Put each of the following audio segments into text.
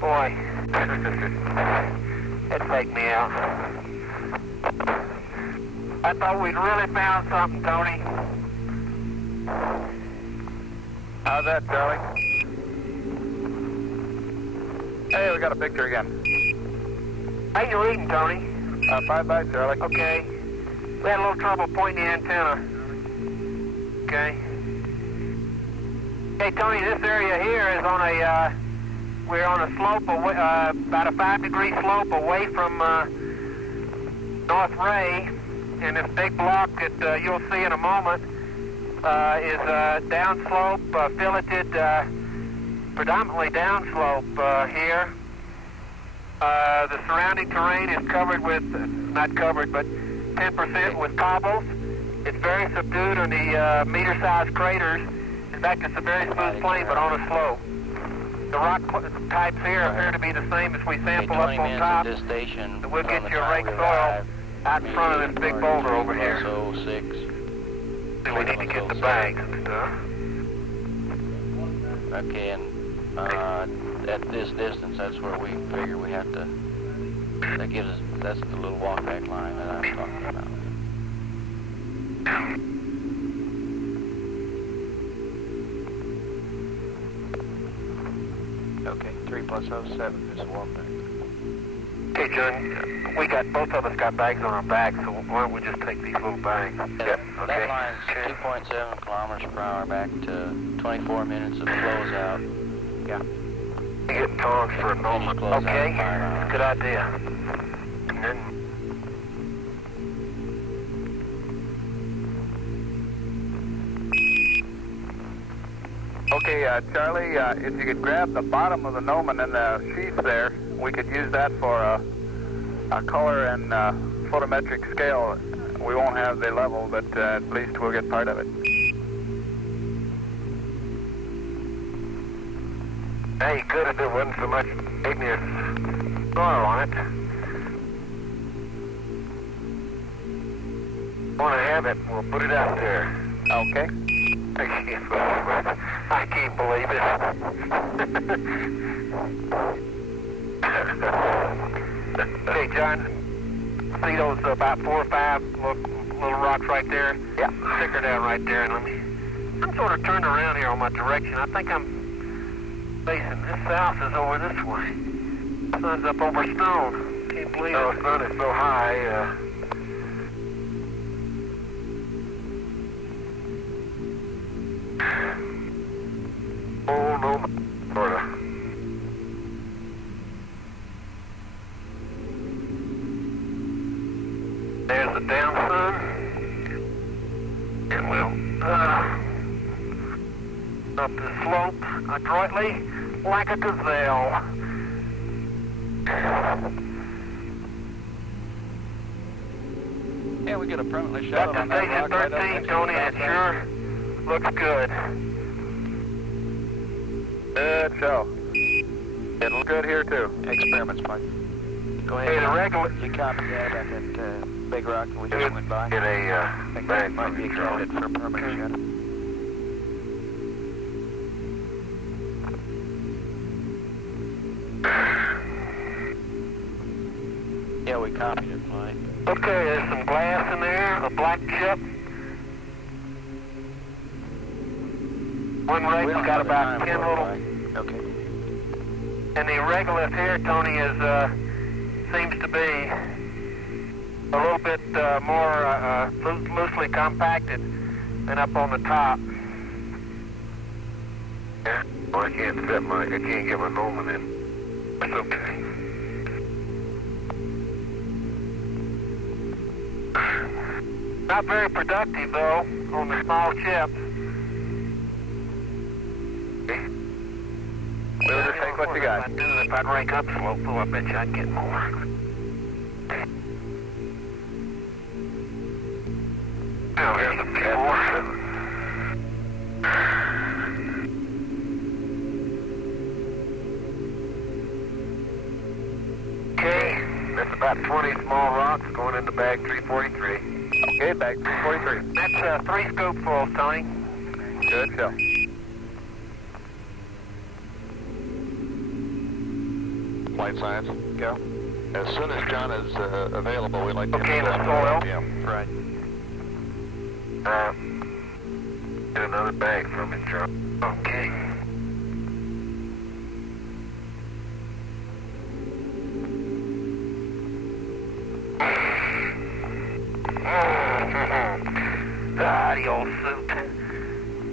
Boy, that faked me out. I thought we'd really found something, Tony. How's that, Charlie? Hey, we got a picture again. How you reading, Tony? 5-5, Charlie. Okay. We had a little trouble pointing the antenna. Okay. Hey, Tony, this area here is on a, we're on a slope, away, about a 5-degree slope away from North Ray, and this big block that you'll see in a moment is downslope, filleted, predominantly downslope here. The surrounding terrain is covered with, not covered, but 10% with cobbles. It's very subdued on the meter-sized craters. In fact, it's a very smooth plain, but on a slope. The rock types here appear to be the same as we sample up on top. We'll get you a rake soil out in front of this big boulder over here. We need to get the bags and stuff. Okay, and at this distance, that's where we figure we have to, that gives us, that's the little walkback line that I was talking about. Okay, 3 + 07 is a walkback. Okay, John, we got, both of us got bags on our back, so why don't we just take these little bags? Yep, okay. That line's 2.7 kilometers per hour back to 24 minutes of closeout. Yeah. You get tongs for a moment. Okay, good idea. And then Okay, Charlie, if you could grab the bottom of the gnomon in the sheath there, we could use that for a color and photometric scale. We won't have the level, but at least we'll get part of it. hey, you could if there wasn't so much igneous soil on it. Want to have it, we'll put it out there. Okay. I can't believe it. Hey, John, see those about 4 or 5 little rocks right there? Yeah. Stick her down right there, and I'm sort of turned around here on my direction. I think I'm facing, this south is over this way. Sun's up over Stone. Can't believe it. The sun is so high. Oh, no, Florida. There's the down sun. And we'll up the slope adroitly like a gazelle. Yeah, we get a permanently shot Got on to that station rock right up 13, next to Tony. the It sure looks good. Good show. It looks good here, too. Experiments, Mike. Go ahead. Hey, the regular... You copy that at that big rock we just went by? Get a I think that might be accepted for permanent shot. Yeah, we copied it, Mike. Okay, there's some glass in there, a black chip. One rake's got about 10 little... Okay. And the regolith here, Tony, is seems to be a little bit more loosely compacted than up on the top. Yeah, well, I can't set I can't get my gnomon in. That's okay. Not very productive, though, on the small chips. We'll just take what you got. If I'd rake up slope, though, I bet you I'd get more. Now, here's a few more. Okay, that's about 20 small rocks going into bag 343. Okay, bag 343. That's 3 scoopfuls, Tony. Good show. Flight Science. Go. As soon as John is available, we'd like to Okay, get let's him go out. LPM. Right. Get another bag from it, John. Okay. The old suit.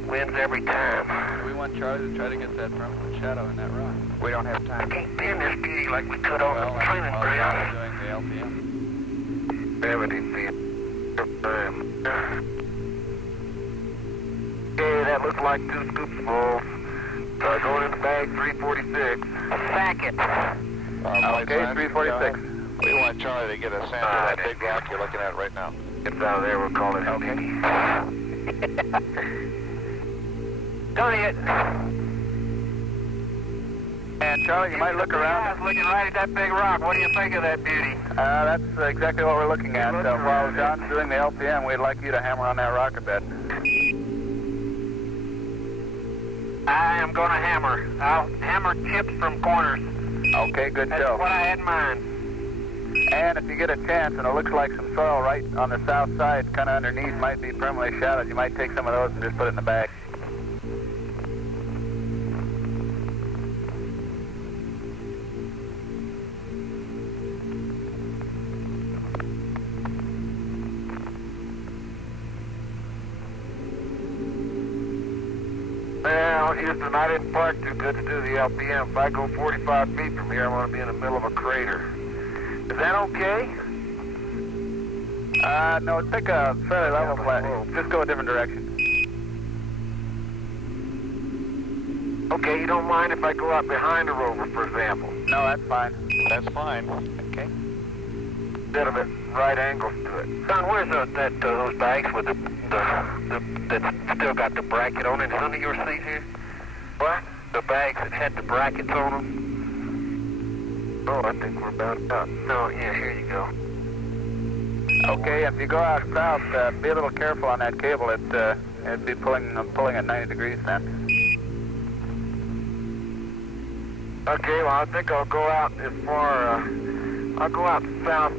Wins every time. Do we want Charlie to try to get that permanent shadow in that rock? We don't have time. Can't bend this beauty like we could on Well, the training while ground. John's doing the LPM. Gravity field. Okay, that looks like 2 scoops full. Going in the bag, 346. Sack it. Flight Okay, Science. 346. We want Charlie to get a sample of that big rock you're looking at right now. It's out of there, we'll call it okay. Tony, it. And Charlie, you might look around. I was looking right at that big rock. What do you think of that beauty? That's exactly what we're looking at. Look While around. John's doing the LPM, we'd like you to hammer on that rock a bit. I am going to hammer. I'll hammer chips from corners. Okay, good That's show. what I had in mind. And if you get a chance, and it looks like some soil right on the south side, kind of underneath, might be permanently shadowed, you might take some of those and just put it in the bag. Well, Houston, I didn't park too good to do the LPM. If I go 45 feet from here, I'm going to be in the middle of a crater. Is that okay? No, take a fairly level flat. Just go a different direction. Okay, you don't mind if I go out behind the rover, for example? No, that's fine. That's fine. Okay. Instead of it right angles to it. Son, where's those bags with that still got the bracket on it? Is under your seat here? What? The bags that had the brackets on them? Oh, I think we're about out. No, yeah, here you go. Okay, if you go out south, be a little careful on that cable. It'd be pulling at 90 degrees then. Okay, well, I think I'll go out as far, I'll go out south,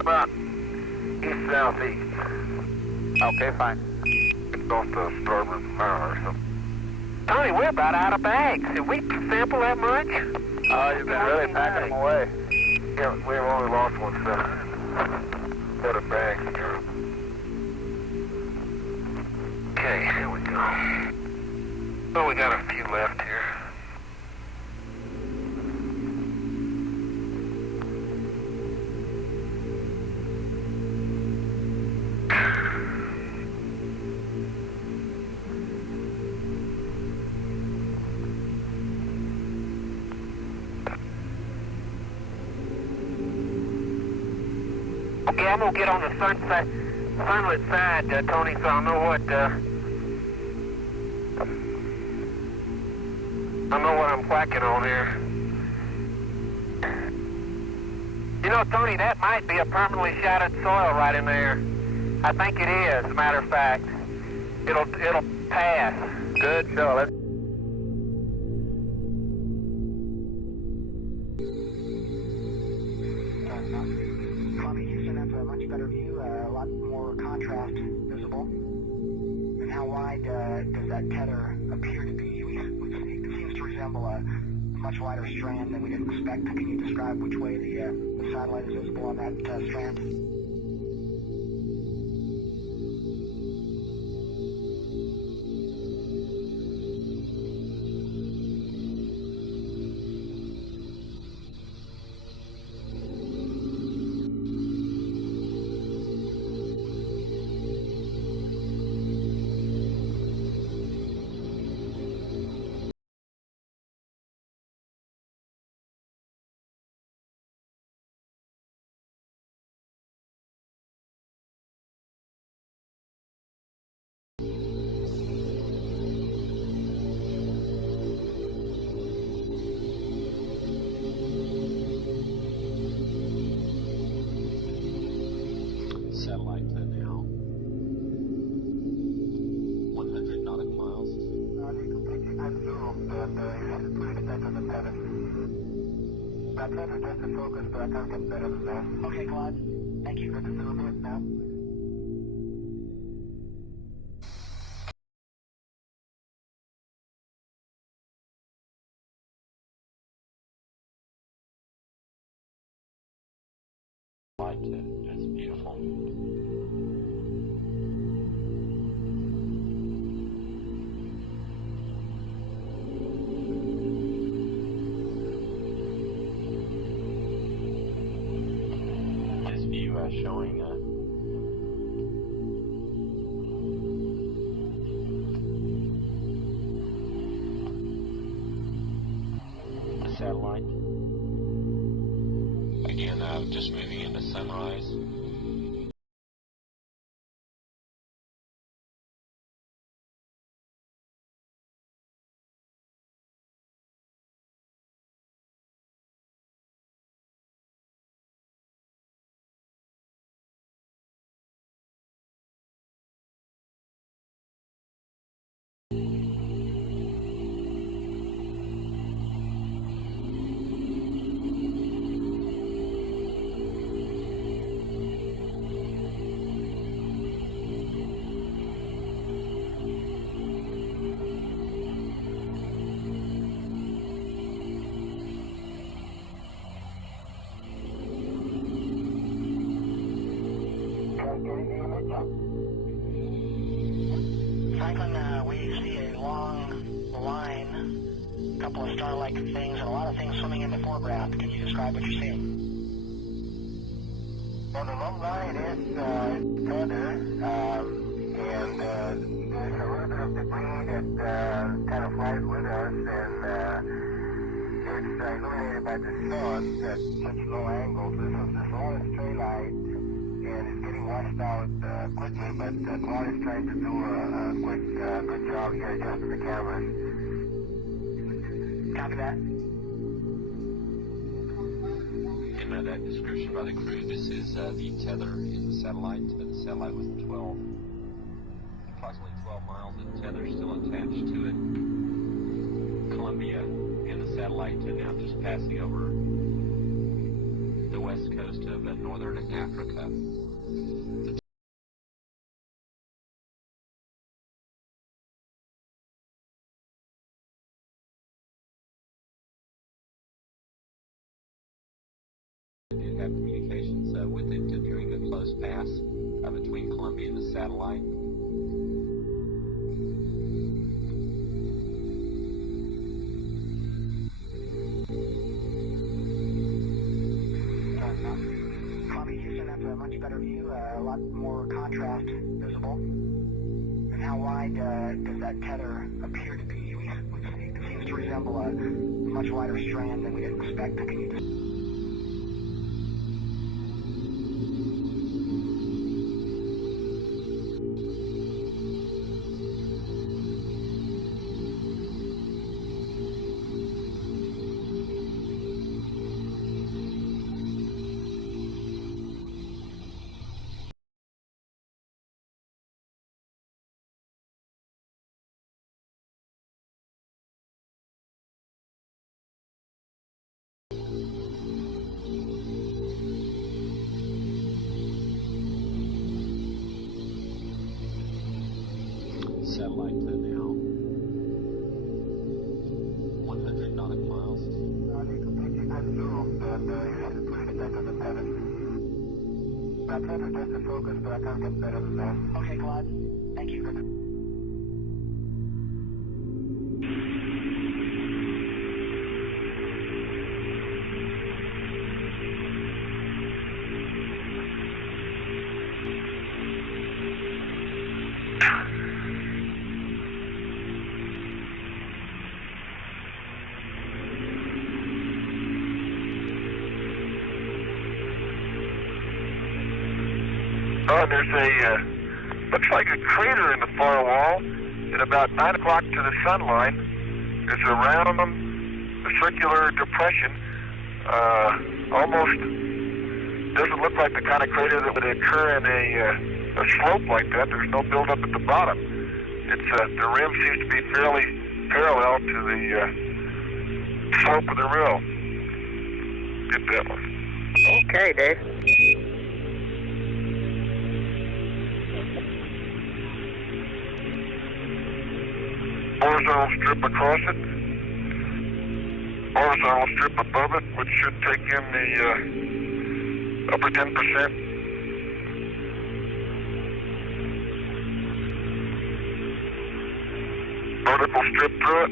about east-southeast. Okay, fine. Off the starboard bow or something. Tony, we're about out of bags. Did we sample that much? Oh, you've been really packing them away. Yeah, we've only lost one set of bags. Okay, here we go. Oh, we got a few left here. Okay, I'm gonna get on the sunlit side, Tony, so I'll know what, I'm whacking on here. You know, Tony, that might be a permanently shadowed soil right in there. I think it is, as a matter of fact. It'll pass. Good show. Let's Columbia, Houston, that's a much better view, a lot more contrast visible. And how wide does that tether appear to be? It seems to resemble a much wider strand than we didn't expect. Can you describe which way the satellite is visible on that strand? That's just a focus, but I can't get better than that. Okay, Claude. Thank you. Good to see you now. It's beautiful. This view showing the satellite. Again, just moving into sunrise. Franklin, we see a long line, a couple of star-like things, and a lot of things swimming in the foreground. Can you describe what you're seeing? Well, the long line is feather, and there's a little bit of debris that kind of flies with us, and it's illuminated by the sun at such low angles. This is the smallest stray light, and it's getting washed out quickly, but Claude is trying to do a quick, good job here adjusting the cameras. Copy that. In that description by the crew, this is the tether in the satellite. The satellite was approximately 12 miles of tether still attached to it. Columbia and the satellite now just passing over the west coast of northern Africa. Did have communications with it during the close pass between Columbia and the satellite. That's a much better view, a lot more contrast visible. And how wide does that tether appear to be? It seems to resemble a much wider strand than we didn't expect. Can you just... Satellite to now 100 nautical miles. That tether just a focus, but I can't get better than that. Okay, Claude. Thank you. There's a, looks like a crater in the far wall at about 9 o'clock to the sun line. There's a round, circular depression, almost doesn't look like the kind of crater that would occur in a slope like that. There's no buildup at the bottom. It's the rim seems to be fairly parallel to the slope of the rill. Get that one. Okay, Dave. Horizontal strip across it. Horizontal strip above it, which should take in the upper 10%. Vertical strip through it.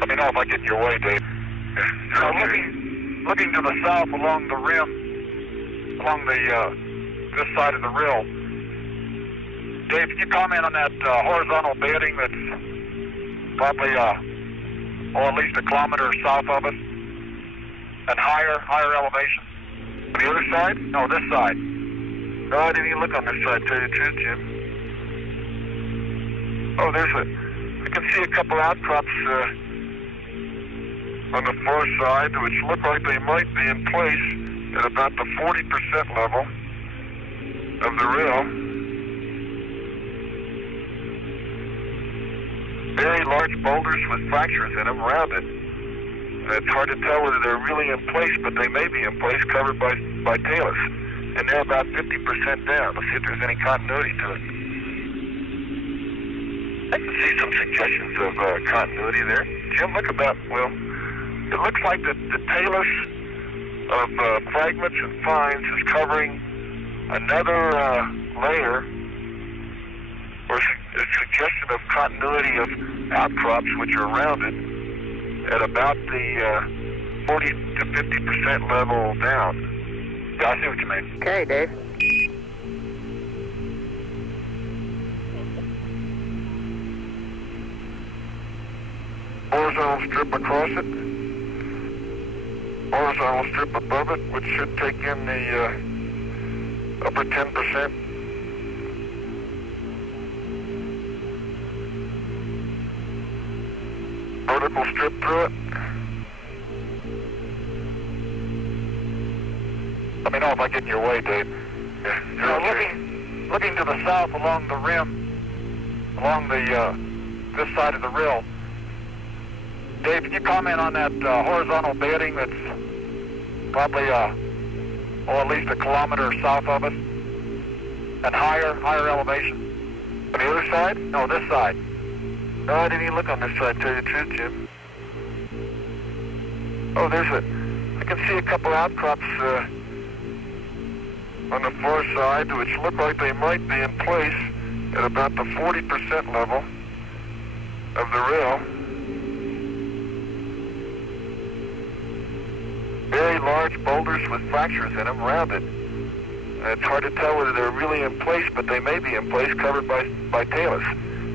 Let me know if I get in your way, Dave. Yeah, looking to the south along the rim, along the this side of the rill. Dave, can you comment on that horizontal bedding that's probably, at least a kilometer south of us, and higher elevation? The other side? No, this side. No, I didn't even look on this side, to tell you the truth, Jim. Oh, I can see a couple outcrops on the far side, which look like they might be in place at about the 40% level of the rill. Very large boulders with fractures in them, rounded. It's hard to tell whether they're really in place, but they may be in place, covered by talus. And they're about 50% down. Let's see if there's any continuity to it. I can see some suggestions of continuity there. Jim, look about, well, it looks like the talus of fragments and fines is covering another layer, or a suggestion of continuity of outcrops which are rounded at about the 40 to 50% level down. Yeah, I see what you mean. Okay, Dave. Horizontal strip across it. Horizontal strip above it, which should take in the upper 10%. Vertical strip through it. Let me know if I get in your way, Dave. Yeah, looking to the south along the rim, along the this side of the rill. Dave, can you comment on that horizontal bedding that's probably, at least a kilometer south of us, and higher elevation? On the other side? No, this side. No, I didn't even look on this side, to tell you the truth, Jim. Oh, I can see a couple outcrops on the far side, which look like they might be in place at about the 40% level of the rill. Very large boulders with fractures in them, rounded. It's hard to tell whether they're really in place, but they may be in place, covered by talus.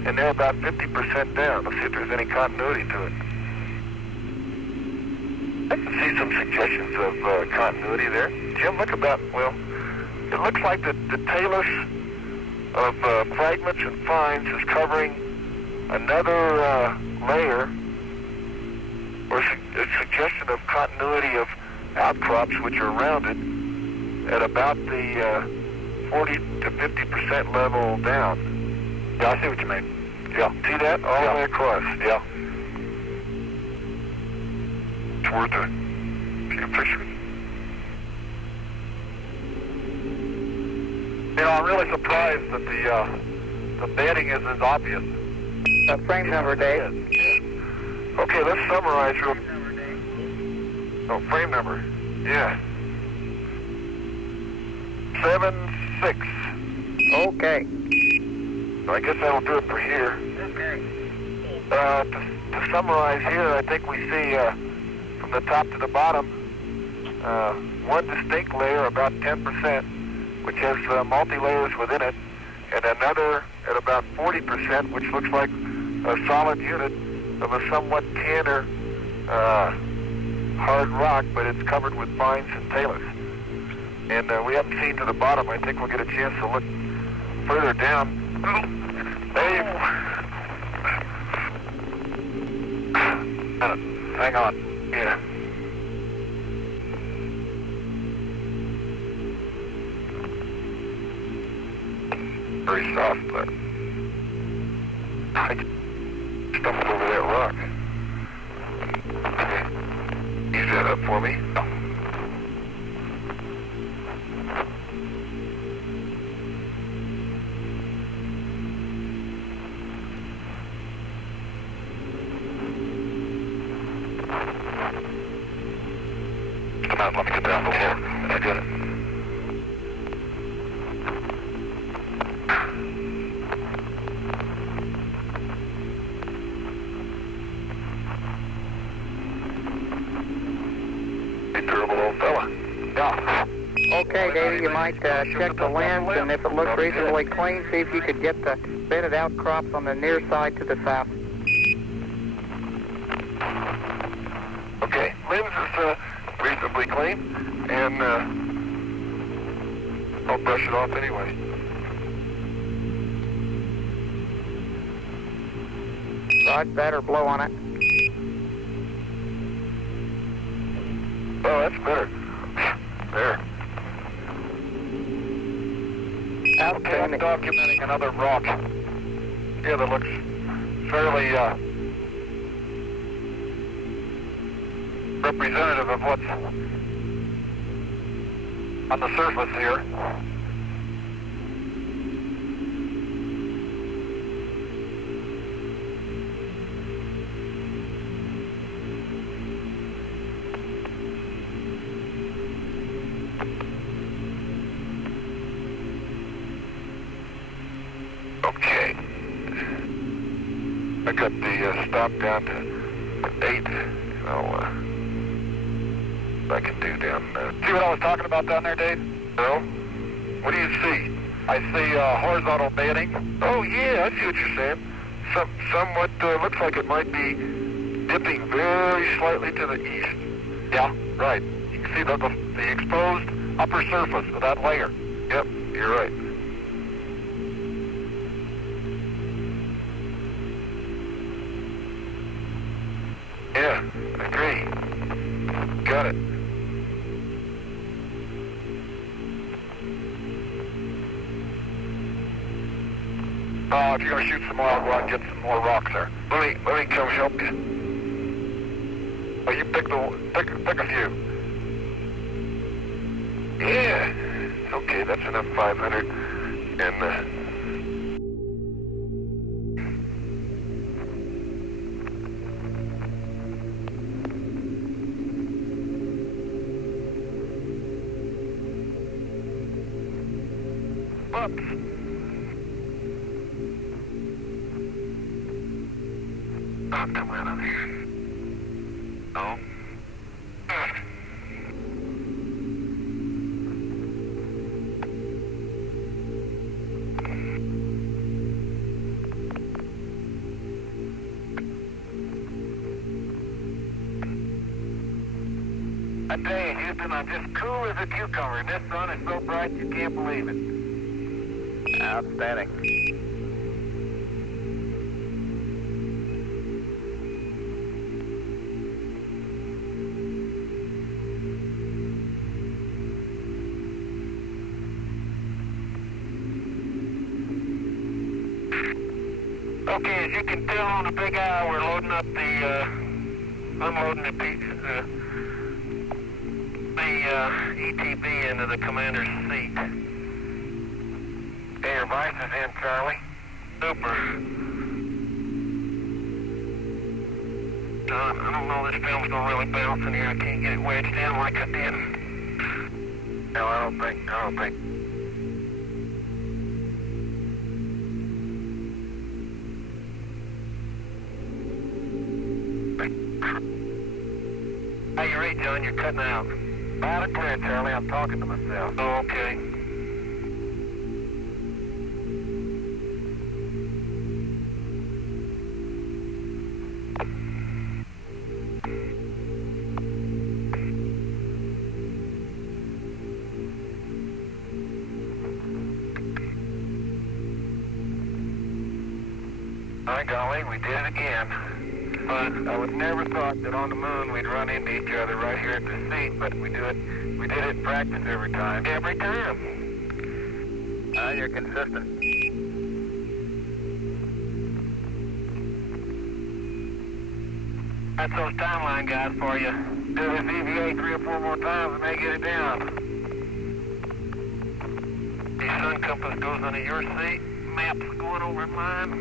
And they're about 50% down. Let's see if there's any continuity to it. I can see some suggestions of continuity there. Jim, look about, well, it looks like the talus of fragments and fines is covering another layer, or a suggestion of continuity of outcrops which are rounded at about the 40 to 50% level down. Yeah, I see what you mean. Yeah, see that? All the way across, yeah. It's worth a few pictures. You know, I'm really surprised that the bedding is as obvious. Frame number, Dave. Yeah. Okay, let's summarize real. Oh, frame number. Yeah. 7-6. Okay. I guess that'll do it for here. Okay. To summarize here, I think we see from the top to the bottom one distinct layer, about 10%, which has multi-layers within it, and another at about 40%, which looks like a solid unit of a somewhat tanner hard rock, but it's covered with fines and talus. And we haven't seen to the bottom. I think we'll get a chance to look further down. Dave, hang on. Yeah. Very soft there. I stumbled over that rock. Ease that up for me. Come out, let me get down before I get it. Okay, Davey, you might check the lens, and if it looks reasonably clean, see if you could get the bedded outcrops on the near side to the south. Okay, lens is reasonably clean, and I'll brush it off anyway. Rod that or blow on it. Oh, that's better. There. Okay, I'm documenting another rock. Yeah, that looks fairly representative of what's on the surface here. Okay. I got the stop down to 8. I can do down there. See what I was talking about down there, Dave? No? What do you see? I see horizontal banding. Oh, yeah, I see what you're saying. Somewhat looks like it might be dipping very slightly to the east. Yeah, right. You can see the exposed upper surface of that layer. Yep, you're right. Yeah, I agree. Got it. If you're gonna shoot some more, I'll go out and get some more rocks there. Let me come help you. Oh, you pick a few. Yeah. Okay, that's enough 500. And whoops. Oh, come on here. Oh. I tell you, Houston, I'm just cool as a cucumber, and this sun is so bright you can't believe it. Outstanding. Okay, as you can tell on the big eye, we're loading up the, unloading the ETB into the commander's seat. Hey, your vice is in, Charlie. Super. John, I don't know, this film's not really bouncing here. I can't get it wedged in like I did. No, I don't think. Hey, you're right, John, you're cutting out. Loud and clear, Charlie, I'm talking to myself. Oh, okay. By golly, we did it again. But I would never thought that on the moon we'd run into each other right here at the seat, but we did it in practice every time. Every time. You're consistent. That's those timeline guys for you. Do this EVA 3 or 4 more times and they get it down. The sun compass goes under your seat. Maps going over mine.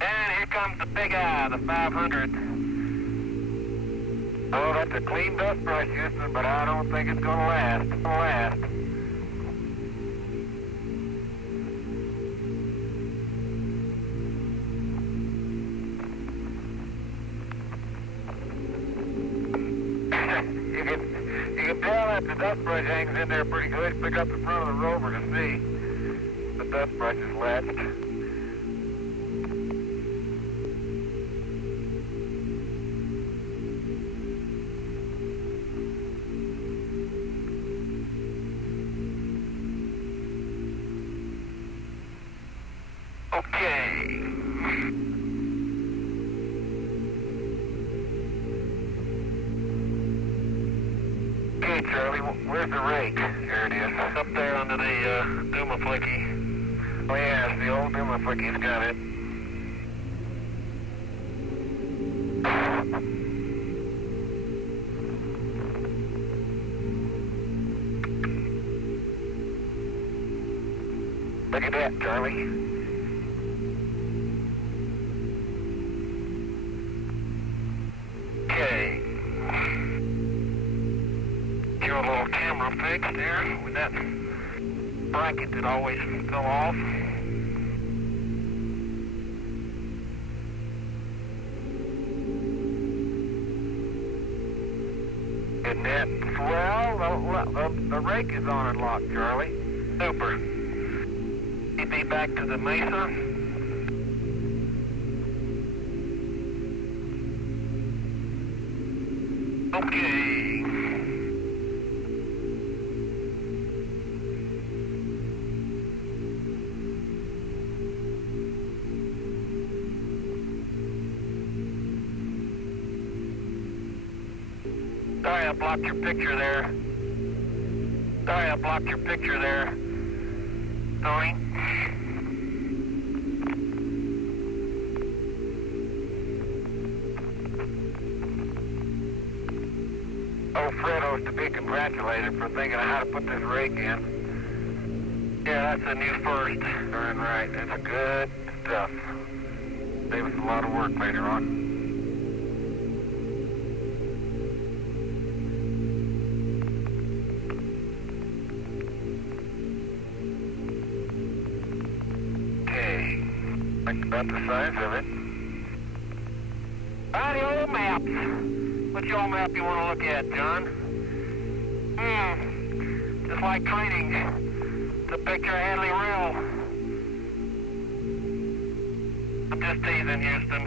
And here comes the big eye, the 500. Oh, that's a clean dust brush, Houston, but I don't think it's gonna last. You can tell that the dust brush hangs in there pretty good. Pick up the front of the rover to see the dust brush is latched. Okay. Okay, Charlie, where's the rake? Here it is. Up there under the Duma Flicky. Oh yeah, it's the old Duma Flicky's got it. Look at that, Charlie. Okay. Your little camera fixed there with that bracket that always fell off. Isn't that? Well, the rake is on and locked, Charlie. Super. You'd be back to the Mesa. Okay. Sorry I blocked your picture there. Tony. Oh, Fredo's to be congratulated for thinking of how to put this rake in. Yeah, that's a new first. Darn right. That's good stuff. Save us a lot of work later on. Okay. Think about the size of it. The old maps. Which old map you want to look at, John? Just like training to picture Hadley Rill. I'm just teasing, Houston.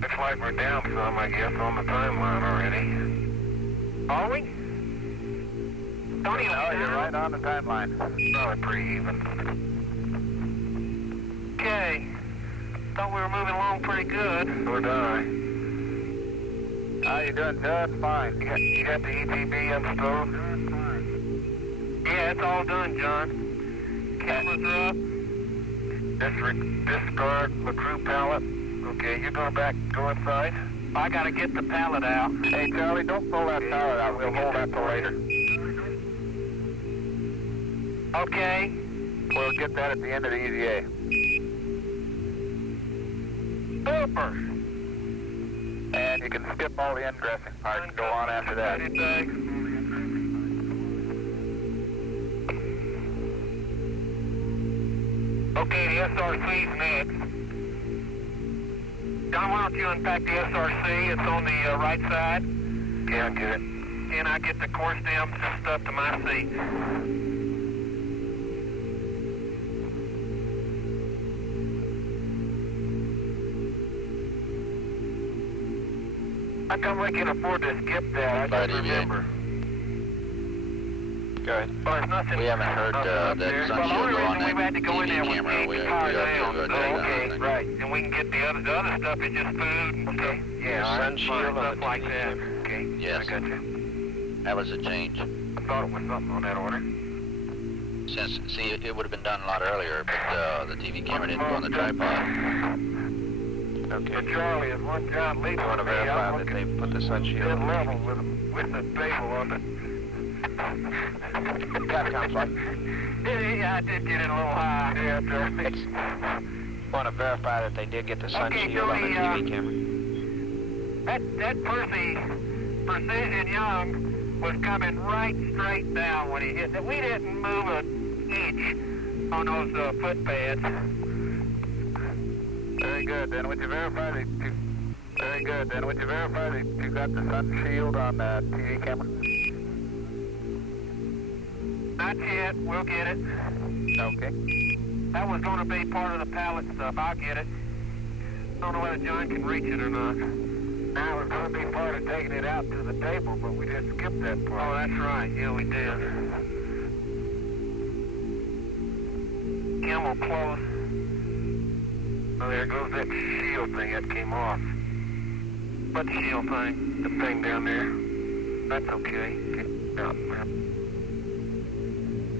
Looks like we're down some, I guess, on the timeline already. Are we? Tony, You're right on the timeline. Probably pretty even. Okay. Thought we were moving along pretty good. So did I. How you doing, Judd? Fine. You got the ETB installed? Fine. Yeah, it's all done, John. Cameras are up. Discard the crew pallet. Okay, you're going go inside? I gotta get the pallet out. Hey, Charlie, don't pull that pallet out. We'll hold that till later. Okay. We'll get that at the end of the EVA. Super. And you can skip all the undressing part and go on after that. Okay, the SRC's next. John, why don't you unpack the SRC? It's on the right side. Yeah, I'll get it. And I get the core stems and stuff to my seat. How come we can afford to skip that? I don't remember. Go ahead. Well, there's nothing. We haven't heard that Sunshield go on that we've had to go in there TV camera. with the car down. Okay, right. And we can get the other stuff is just food. Okay. Yeah, Sunshield stuff like that. Okay. Yes. I got you. That was a change. I thought it was something on that order. See, it would have been done a lot earlier, but the TV camera didn't go on the tripod. Okay. But Charlie, is one John Lee want to verify that they put the sun shield on level with the table on it. Capcom flight. Yeah, I did get it a little high. Yeah, Charlie. Want to verify that they did get the sun shield on the TV camera. That Percy Precision Young was coming right straight down when he hit it. We didn't move an inch on those footpads. Very good. Then would you verify that you... Very good. Then would you verify that you got the sun shield on the TV camera? Not yet. We'll get it. Okay. That was going to be part of the pallet stuff. I'll get it. Don't know whether John can reach it or not. Now it's going to be part of taking it out to the table, but we just skipped that part. Oh, that's right. Yeah, we did. Camel close. Oh, there goes that shield thing that came off. What shield thing? The thing down there. That's okay. Yeah.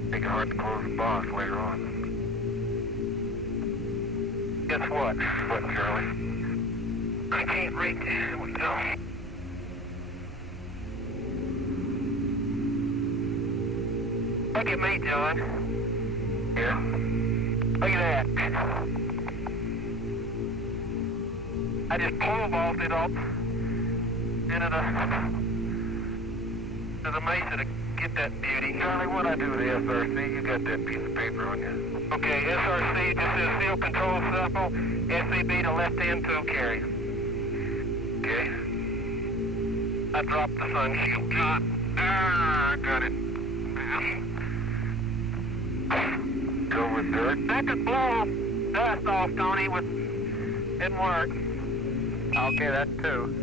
Make it hard to close the box later on. Guess what? What, Charlie? I can't reach it. There we go. Look at me, John. Yeah. Look at that. I just pole vaulted up into the mesa to get that beauty. Charlie, what'd I do with the SRC? You got that piece of paper on you. Okay, SRC just says seal control sample, SCB to left end tool carry. Okay. I dropped the sun shield. I got it. Go with dirt. That could blow dust off, Tony, didn't work. Okay, that too.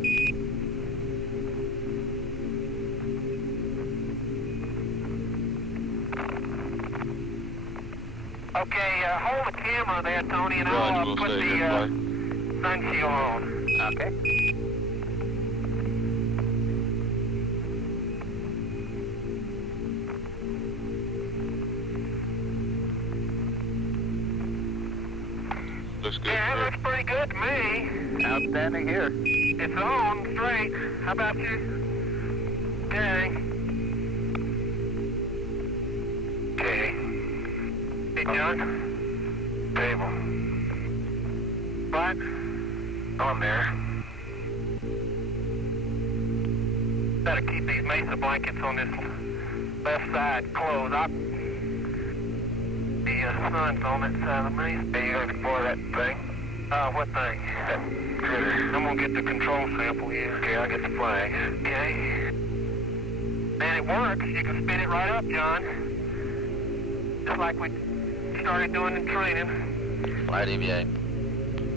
Okay, hold the camera there, Tony, and I'll put the sun shield on. Okay. Looks good. Yeah, it looks pretty good to me. Outstanding here. It's on straight. How about you? Okay. Okay. Hey, John. Table. What? On there. Gotta keep these mesa blankets on this left side closed. The sun's on that side of the mesa. Hey, you gonna deploy that thing? What thing? That critter. I'm gonna get the control sample here. Okay, I'll get the flag. Okay. Man, it works. You can spin it right up, John. Just like we started doing in training. Flight EVA.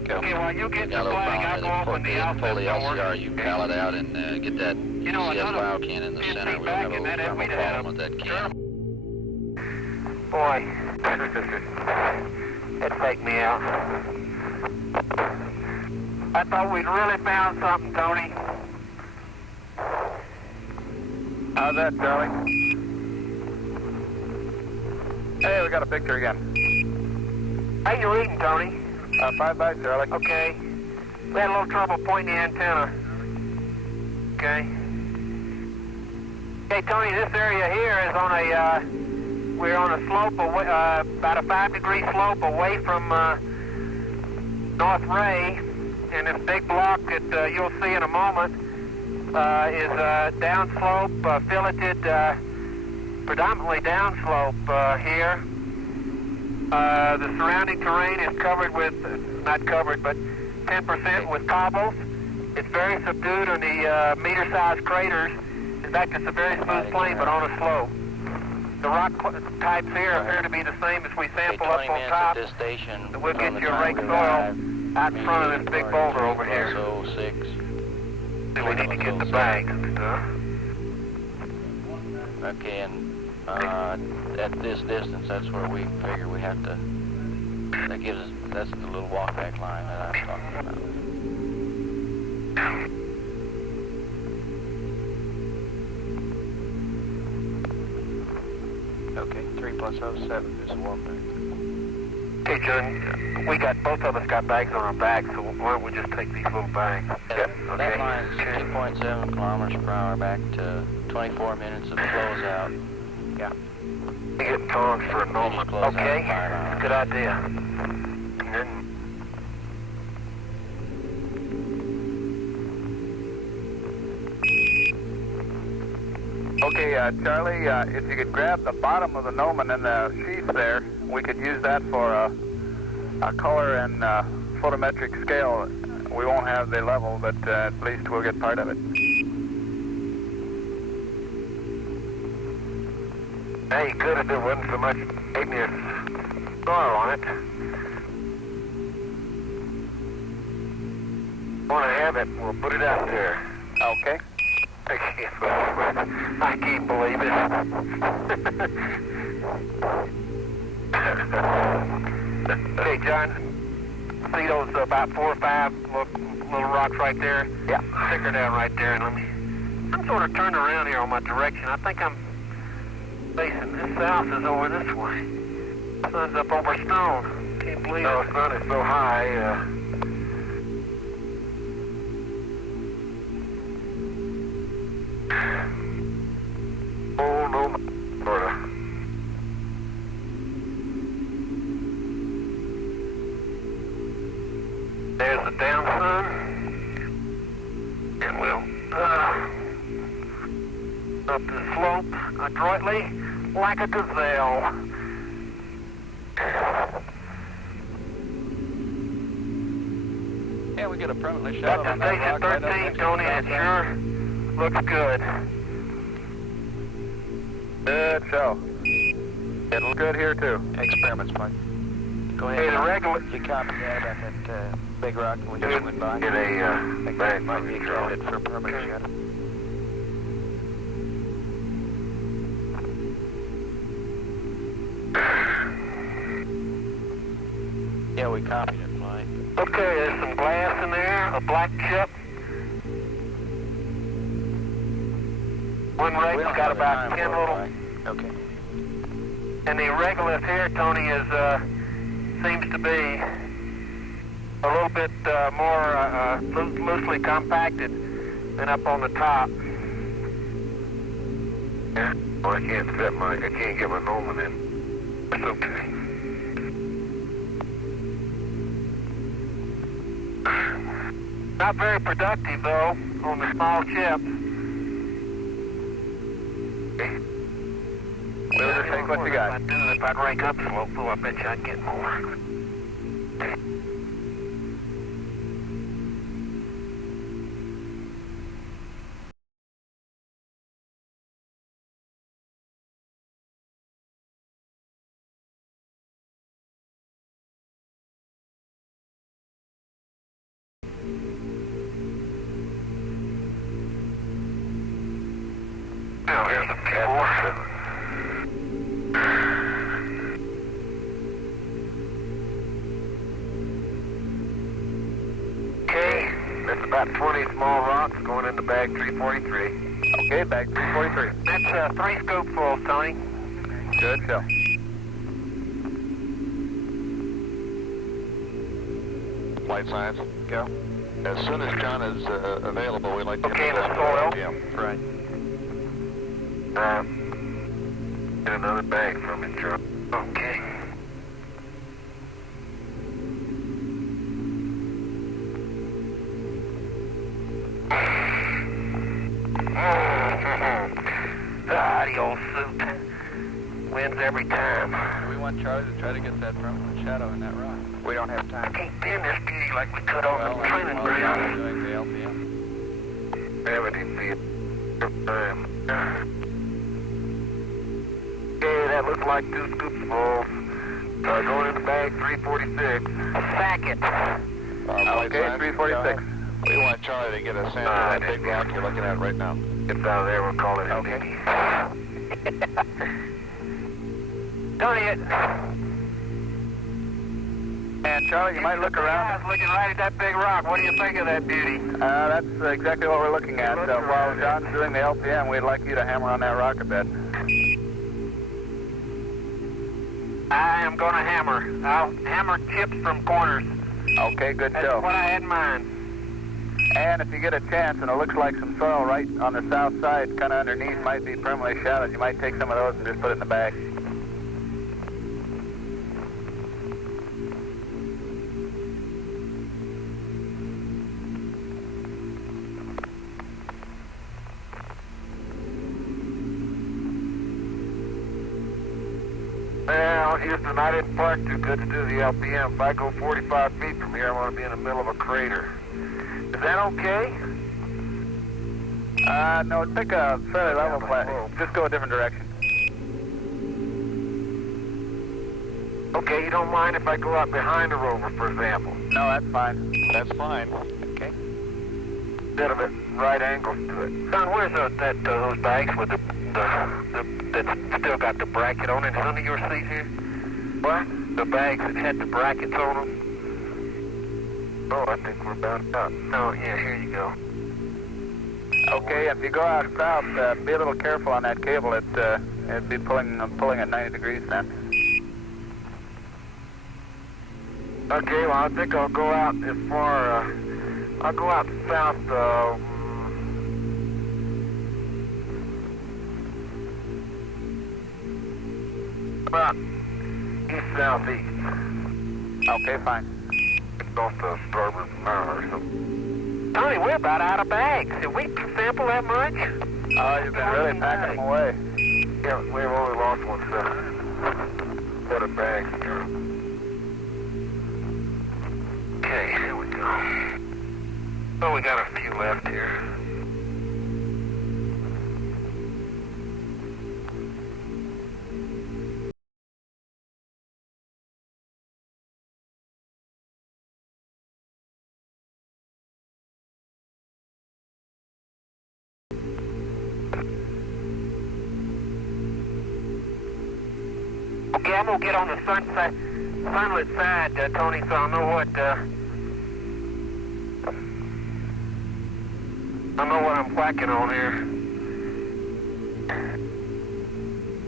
Go. Okay, while you get the Got a little flag, I'll go off when the problem. Pull the outfit LCRU pallet out and get that CS another bio can in the 15 center. We'll back have a and that little we'd have problem with that can. Boy, it'd take me out. I thought we'd really found something, Tony. How's that, Charlie? Hey, we got a picture again. How you reading, Tony? 5 by Charlie. Okay. We had a little trouble pointing the antenna. Okay. Hey, Tony, this area here is on a, we're on a slope, away, about a 5-degree slope away from North Ray, and this big block that you'll see in a moment is downslope, filleted, predominantly downslope here. The surrounding terrain is covered with, not covered, but 10% with cobbles. It's very subdued on the meter-sized craters. In fact, it's a very smooth plain, but on a slope. The rock types here appear to be the same as we sample up on top. This station, So we'll get you a rake soil out in front of this big boulder over here. 06. So we need to get the bags and stuff. Okay, and at this distance, that's where we figure we have to. That gives us. That's the little walkback line that I was talking about. Okay, 3 plus 07 is a walk back. Okay, John, both of us got bags on our back, so why don't we just take these little bags? That line's 2.7 kilometers per hour back to 24 minutes of closeout. Yeah. You get tongs for a moment. Okay, good idea. And then Okay, Charlie, if you could grab the bottom of the gnomon in the sheath there, we could use that for a color and photometric scale. We won't have the level, but at least we'll get part of it. hey, good if there wasn't so much igneous scar on it. Want to have it? We'll put it out there. Okay. I can't believe it. Hey, John, see those about 4 or 5 little rocks right there? Yeah. Stick her down right there, and I'm sort of turned around here on my direction. I think I'm facing this south is over this way. Sun's up over Stone. Can't believe it. No, the sun is so high. Oh, no, Florida. There's the down sun. And we'll up the slope adroitly like a gazelle. Yeah, we get a permanently shot on that Station rock 13, Tony, it sure looks good. Good show. It looks good here, too. Experiments, Mike. Go ahead. Hey, the regular... You copy that about that big rock we just went by? Get a bag Might be a candidate for a permanent shot. Yeah, we copied it, Mike. Okay, there's some glass in there, a black chip. One rig's got about 10 little... Okay. And the regolith here, Tony, is seems to be a little bit more loosely compacted than up on the top. Yeah, well, I can't set I can't get my gnomon in. That's okay. Not very productive, though, on the small chips. We'll just take what you got. If I'd rank up slope, I bet you I'd get more. Now here's the P4. That's about 20 small rocks going into bag 343. Okay, bag 343. That's 3 scoopfuls, Tony. Good show. Flight science. Go. As soon as John is available, we'd like to Okay, get the soil. Right. Get another bag from him, Joe. Okay. The old suit wins every time. Do we want Charlie to try to get that permanent shadow in that rock? We don't have I time. can't bend this beauty like we could on the training while we're ground. doing the LPM. Gravity field. Okay, that looks like 2 scoopsfuls. Going in the bag 346. Sack it. Okay, 346. We want Charlie to get a sample of that big rock you're looking at right now. Gets out of there, we'll call it okay. Tony, it. And Charlie, you might look around. Looking right at that big rock. What do you think of that beauty? That's exactly what we're looking at. While John's doing the LPM, we'd like you to hammer on that rock a bit. I am going to hammer. I'll hammer chips from corners. Okay, good That's show. what I had in mind. And if you get a chance, and it looks like some soil right on the south side, kind of underneath, might be permanently shadowed, you might take some of those and just put it in the bag. Well, Houston, I didn't park too good to do the LPM. If I go 45 feet from here, I'm going to be in the middle of a crater. Is that okay? No, take a fairly level flat. Just go a different direction. Okay, you don't mind if I go out behind the rover, for example? No, that's fine. That's fine. Okay. Bit of it, right angles to it. Son, where's those bags with that still got the bracket on it? None of your seats here? What? The bags that had the brackets on them? Oh, I think we're about up. Oh, yeah, here you go. Okay, if you go out south, be a little careful on that cable. It'd be pulling at 90 degrees then. Okay, well, I think I'll go out as far, I'll go out south, about east-southeast. Okay, fine. Off the starboard or something. Tony, we're about out of bags. Did we sample that much? Oh, you've been really packing them away. Yeah, we've only lost one set of bags here. Okay, here we go. Oh, we got a few left here. Okay, I'm gonna get on the sunlit side, Tony, so I'll know what I'm whacking on here.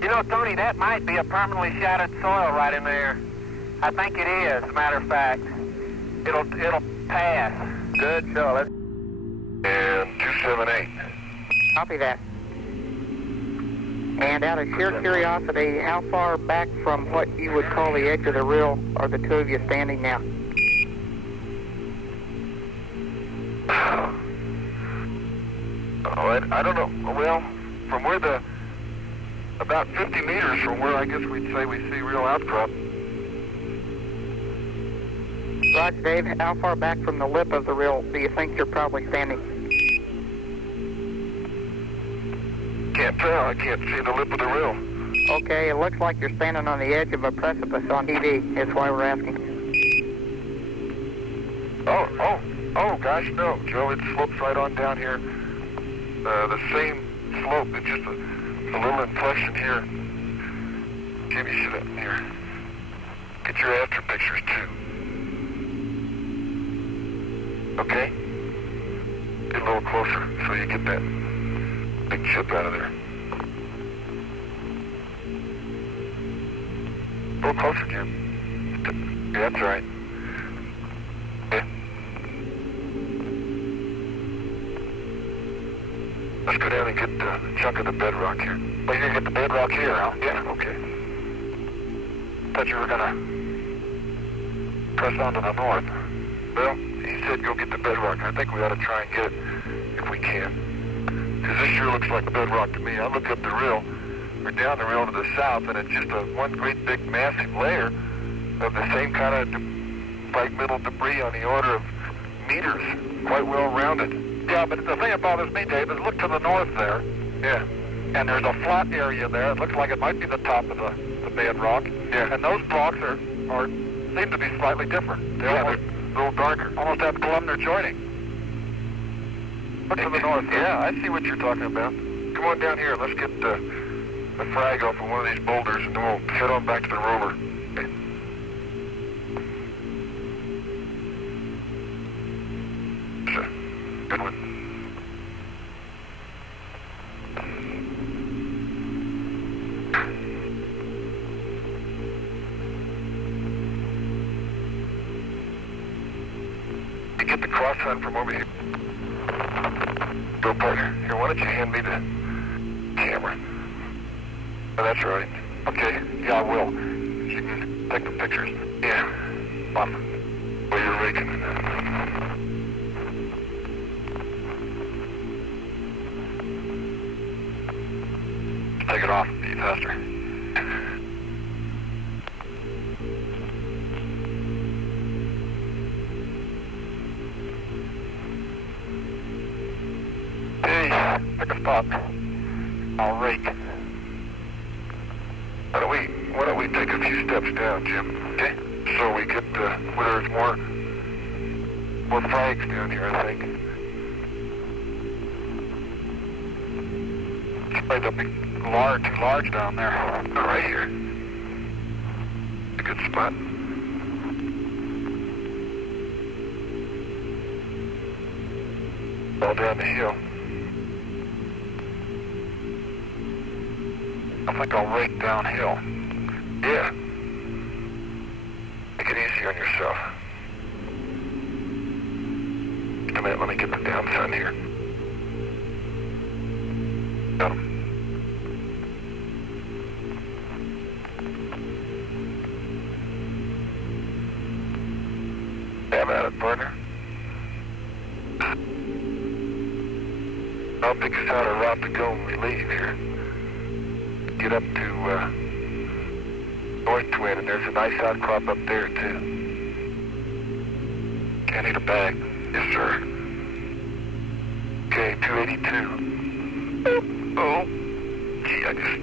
You know, Tony, that might be a permanently shadowed soil right in there. I think it is, as a matter of fact. It'll pass. Good show. Let's... And 278. Copy that. And out of sheer curiosity, how far back from what you would call the edge of the reel are the two of you standing now? Oh, I don't know. Well, from where about 50 meters from where I guess we'd say we see real outcrop. Roger, Dave. How far back from the lip of the reel do you think you're probably standing? Can't tell. I can't see the lip of the reel. Okay, it looks like you're standing on the edge of a precipice on TV. That's why we're asking. Oh, gosh, no, Joe. It slopes right on down here. The same slope. It's just a little inflection here. Jimmy, sit up here. Get your after pictures too. Okay? Get a little closer so you get that big chip out of there. A little closer, Jim. Yeah, that's right. Yeah. Let's go down and get a chunk of the bedrock here. Well, you're going to get the bedrock here, huh? Yeah, okay. Thought you were going to press on to the north. Well, he said go get the bedrock. I think we ought to try and get it if we can. Because this sure looks like bedrock to me. I look up the reel, or down the reel to the south, and it's just one great big massive layer of the same kind of fragmental debris on the order of meters, quite well rounded. Yeah, but the thing that bothers me, Dave, is look to the north there. Yeah. And there's a flat area there. It looks like it might be the top of the bedrock. Yeah. And those blocks seem to be slightly different. They're a little darker. Almost have columnar joining. Look to the north. Yeah, I see what you're talking about. Come on down here. Let's get the frag off of one of these boulders, and then we'll head on back to the rover. Okay. Good one. cross hunt from over here. Go, partner. Here, why don't you hand me the camera? Oh, that's right. Okay, yeah, I will. You can take the pictures. Yeah. While you're raking. Take it off. Be faster. Hey, pick a spot. I'll rake. Why don't we take a few steps down, Jim? Okay? So we get where there's more flags down here, I think. It's probably too large down there. Oh, right here. A good spot. All down the hill. I think I'll rake downhill. Yeah. Make it easy on yourself. Just a minute, let me get the down sun here. Got him. Have at it, partner. I'll pick us out a route to go when we leave here. Get up to North Twin, and there's a nice outcrop up there too. I need a bag. Yes, sir. Okay, 282. Oh, gee, I just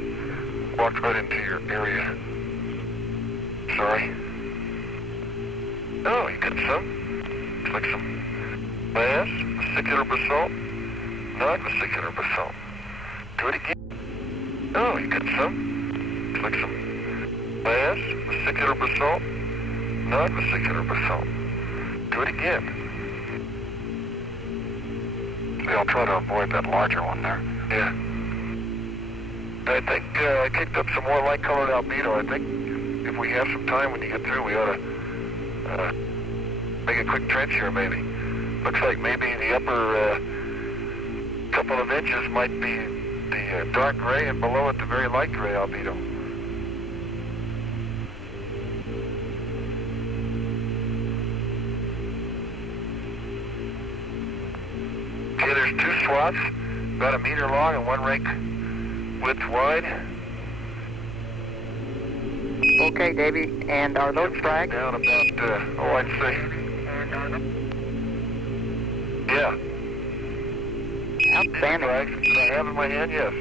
walked right into your area. Sorry. Oh, you got some? Looks like some mass, vesicular basalt, non-vesicular basalt. Do it again. Oh, you got some? Looks like some mass, vesicular basalt, non-vesicular basalt. Do it again. See, I'll try to avoid that larger one there. Yeah. I think I kicked up some more light-colored albedo. I think if we have some time when you get through, we ought to make a quick trench here, maybe. Looks like maybe the upper couple of inches might be the dark gray, and below it the very light gray albedo. Okay, there's two swaths, about 1 meter long and 1 rake width wide. Okay, Davey, and are those frags? Down about, I'd say. Yeah. Outstanding. Frags that I have in my hand, yes,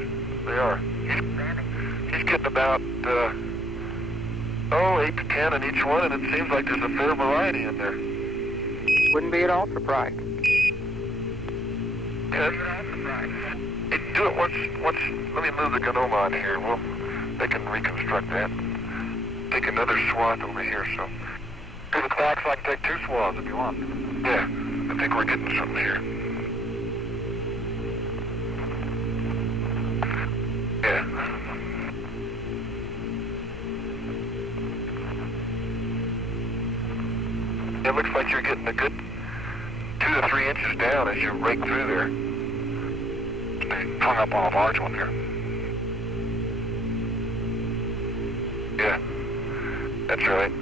they are. He's getting about, 8 to 10 in each one, and it seems like there's a fair variety in there. Wouldn't be at all surprised. Yeah. Hey, do it once, let me move the Gnome on here. They can reconstruct that. Take another swath over here, so. Do the back so I can take 2 swaths if you want. Yeah, I think we're getting something here. Yeah. It looks like you're getting a good 2 to 3 inches down as you rake through there. They hung up on a large one there. Yeah, that's right.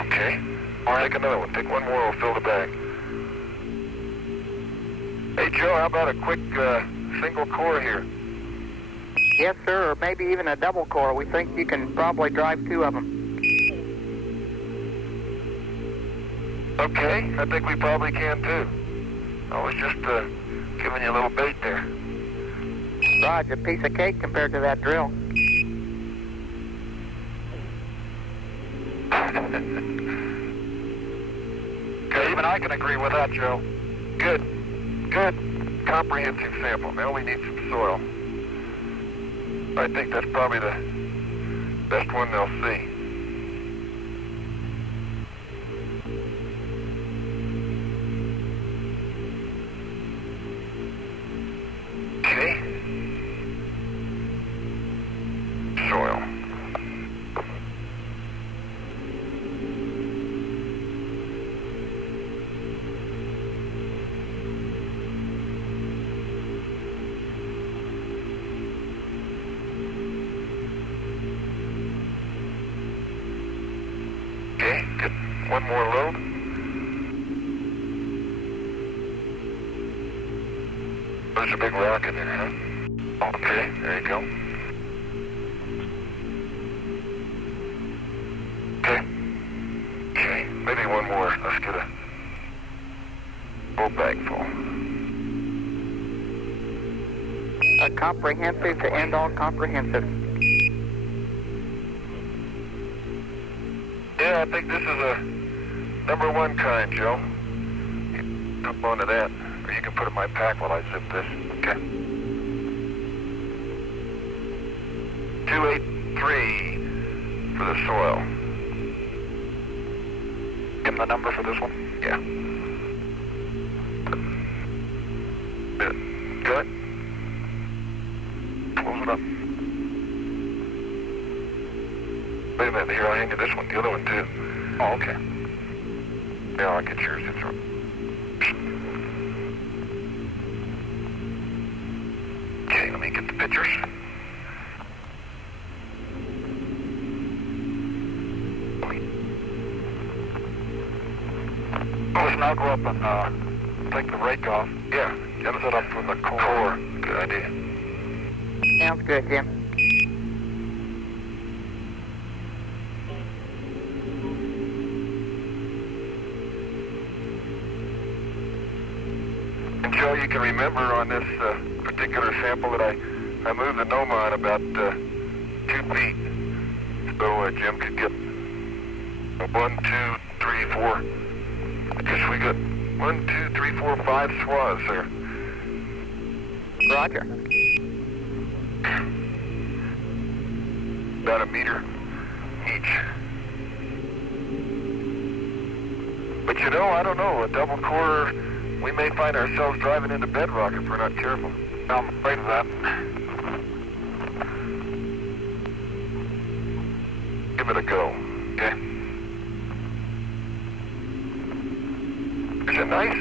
Okay, I'll take another one. Take one more, we'll fill the bag. Hey, Joe, how about a quick single core here? Yes, sir, or maybe even a double core. We think you can probably drive 2 of them. Okay, I think we probably can too. I was just giving you a little bait there. Raj, a piece of cake compared to that drill. Okay, even I can agree with that, Joe. Good. Good. Comprehensive sample. Now we need some soil. I think that's probably the best one they'll see. Okay, get one more load. There's a big rock in there, huh? Okay, there you go. Okay. Okay, maybe one more. Let's get a full bag full. Comprehensive to end all comprehensive. Yeah, I think this is a #1 kind, Joe. Up onto that, or you can put it in my pack while I zip this. Okay. 283 for the soil. Give him the number for this one? Yeah. Good. Close it up. Wait a minute, here, I'll hand you this one, the other one too. Oh, okay. Yeah, I'll get yours. It's right. Okay, let me get the pictures. Listen, I'll go up and take the rake off. Yeah, get it up from the core. Good idea. Sounds good, Jim. And Joe, you can remember on this particular sample that I moved the NOMA on about 2 feet. So Jim could get 1, 2, 3, 4. I guess we got 1, 2, 3, 4, 5 swaths there. Roger. About 1 meter each. But you know, I don't know, a double core, we may find ourselves driving into bedrock if we're not careful. I'm afraid of that. Give it a go, okay? There's a nice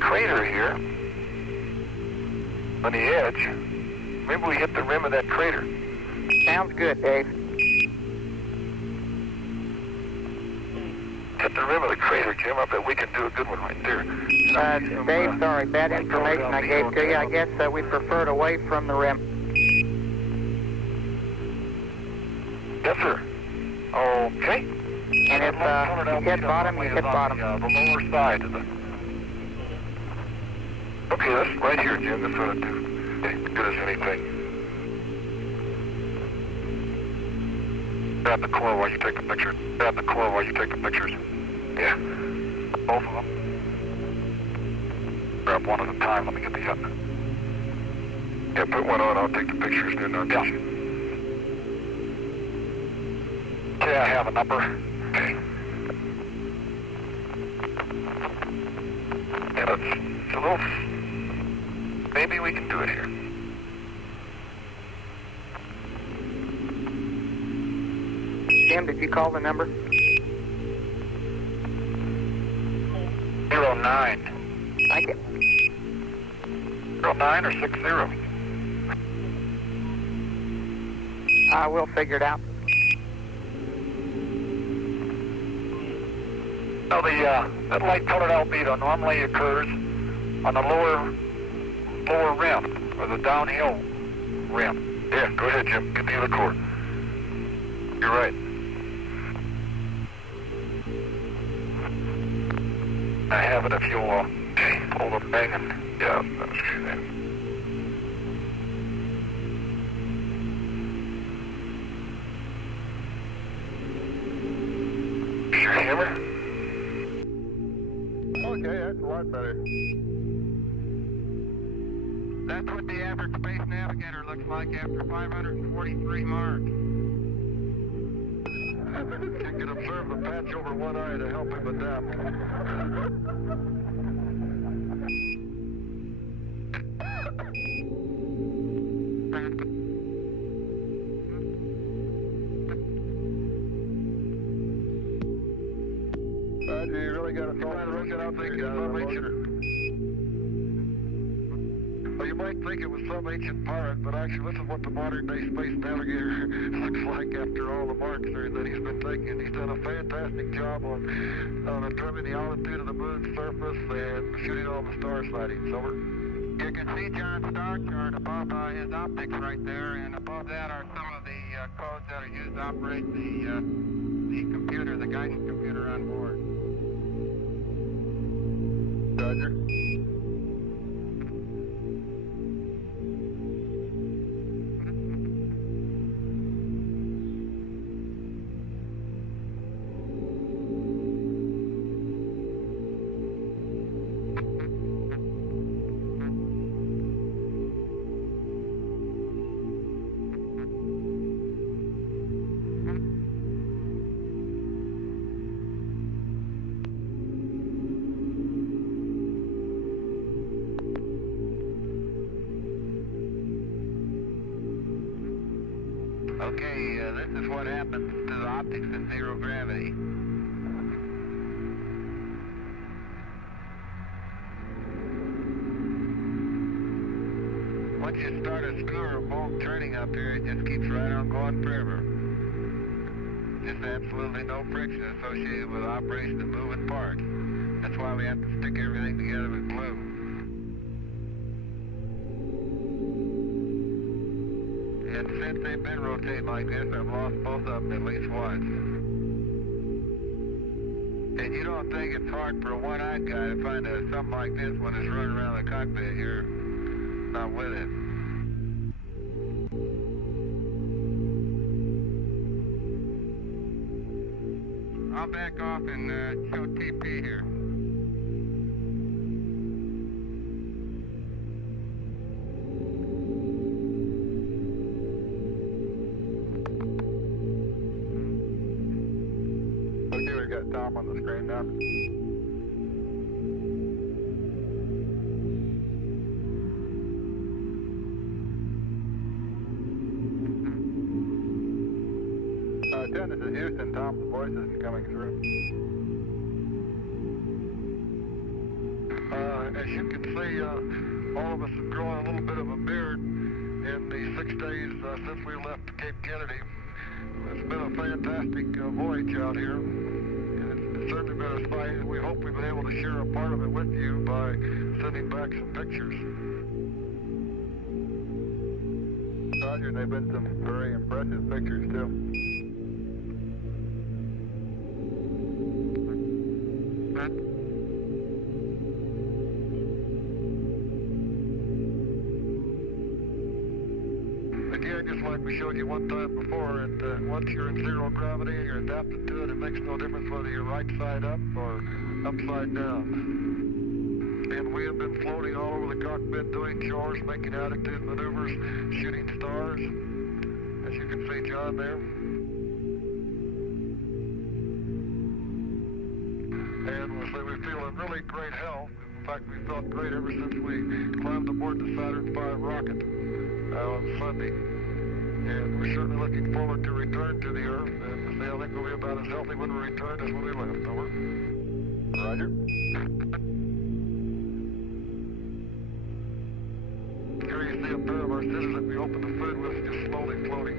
crater here on the edge. Maybe we hit the rim of that crater. Sounds good, Dave. Hit the rim of the crater, Jim. I bet we can do a good one right there. Dave, sorry, bad information I gave to you. I guess we preferred away from the rim. Yes, sir. Okay. And if you hit bottom, you hit bottom. The lower side of the... Okay, that's right here, Jim. That's what I do. Okay, good as anything. Grab the core while you take the picture. Grab the core while you take the pictures. Yeah. Both of them. Grab one at a time. Let me get the other. Yeah, put one on. I'll take the pictures, then I'll get you. Okay, I have a number. Okay. Yeah, it's a little... Maybe we can do it here. Jim, did you call the number? 09. Thank you. 09 or 60? We'll figure it out. No, that light-colored albedo normally occurs on the lower rim, or the downhill rim. Yeah, go ahead, Jim. Get the other core. You're right. I have it if you'll hold the thing and... Yeah, that's good then. Your hammer? Okay, that's a lot better. That's what the average Space Navigator looks like after 543 marks. You can observe the patch over one eye to help him adapt. You really got to look out there. Are you might think it was some ancient pirate, but actually this is what the modern-day Space Navigator looks like after all the marks there that he's been taking. He's done a fantastic job on determining the altitude of the moon's surface and shooting all the star sightings. Over. You can see John's star chart above his optics right there, and above that are some of the codes that are used to operate the computer, the guidance computer on board. Roger. Okay, this is what happens to the optics in zero gravity. Once you start a screw or a bolt turning up here, it just keeps right on going forever. Just absolutely no friction associated with operation of moving parts. That's why we have to stick everything together with glue. And since they've been rotating like this, I've lost both of them at least once. And you don't think it's hard for a one-eyed guy to find something like this when it's running around the cockpit here, not with it. I'll back off and show TP here. Okay, we've got Tom on the screen now. Jen, this is Houston. Tom's voice isn't coming through. As you can see, all of us have grown a little bit of a beard in the 6 days since we left Cape Kennedy. It's been a fantastic voyage out here. It's certainly been a sight, and we hope we've been able to share a part of it with you by sending back some pictures. Roger, they've been some very impressive pictures too. Again, just like we showed you one time before, and once you're in zero gravity and you're adapted to it, it makes no difference whether you're right side up or upside down. And we have been floating all over the cockpit doing chores, making attitude maneuvers, shooting stars, as you can see John there. And we feel in really great health. In fact, we felt great ever since we climbed aboard the Saturn V rocket on Sunday. And we're certainly looking forward to return to the Earth. And I think we'll be about as healthy when we return as when we left. Over. Roger. Here you see a pair of our scissors that we opened the food with, just slowly floating.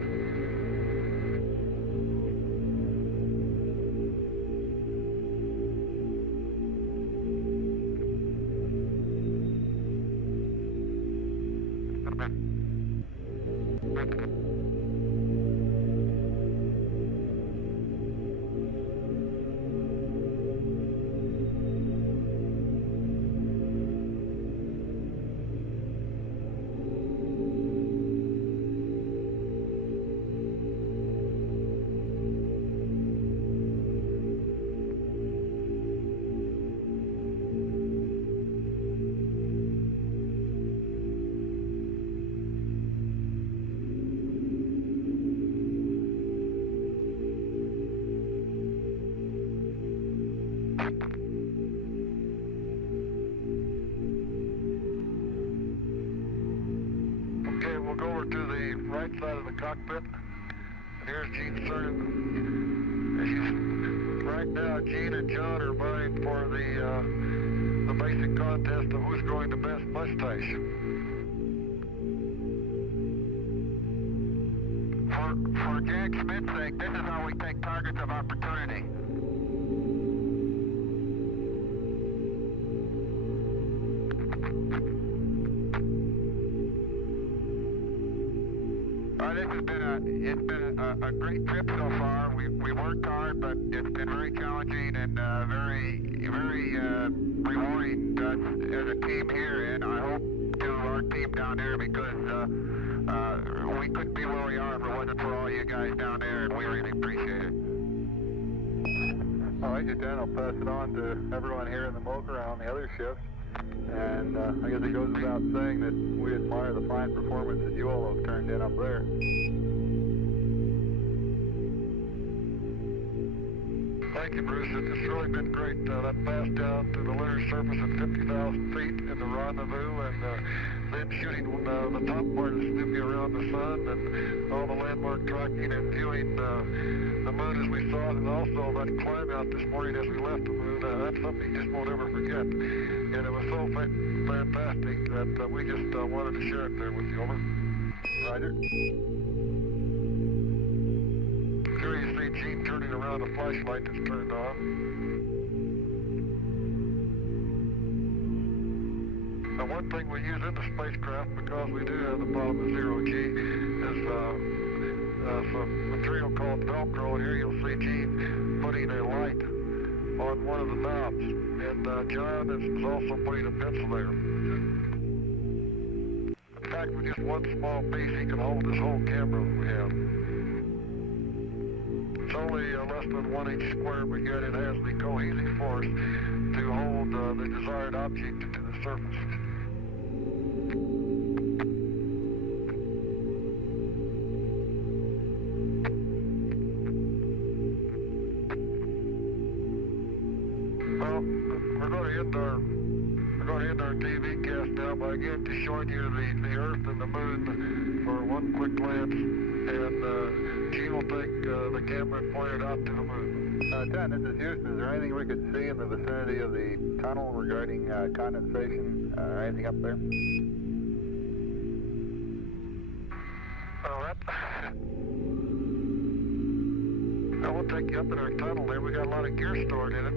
Side of the cockpit. And here's Gene Cernan. Right now, Gene and John are vying for the basic contest of who's going to best mustache. For Jack Smith's sake, this is how we take targets of opportunity. It's been a great trip so far. We worked hard, but it's been very challenging and very rewarding as a team here, and I hope to our team down there, because we couldn't be where we are if it wasn't for all you guys down there, and we really appreciate it. All right, Dan, I'll pass it on to everyone here in the Mocha on the other shifts. And I guess it goes without saying that we admire the fine performance that you all have turned in up there. Thank you, Bruce. It's really been great. That pass down to the lunar surface at 50,000 feet in the rendezvous, and then shooting the top part of Snoopy around the sun, and all the landmark tracking and viewing the moon as we saw it, and also that climb out this morning as we left the moon. That's something you just won't ever forget. And it was so fantastic that we just wanted to share it there with you. Over. Roger. Here you see Gene turning around a flashlight that's turned on. Now, one thing we use in the spacecraft, because we do have the problem of zero-G, is some material called Velcro, and here you'll see Gene putting a light on one of the knobs, and John is also putting a pencil there. In fact, with just one small piece, he can hold this whole camera that we have. It's only less than 1 inch square, but yet it has the cohesive force to hold the desired object to the surface. Well, we're going to end our TV cast now by again just showing you the Earth and the Moon for one quick glance, and Gene will take the camera and point it out to the Moon. Dan, this is Houston. Is there anything we could see in the vicinity of the tunnel regarding condensation or anything up there? I will take you up in our tunnel there. We got a lot of gear stored in it.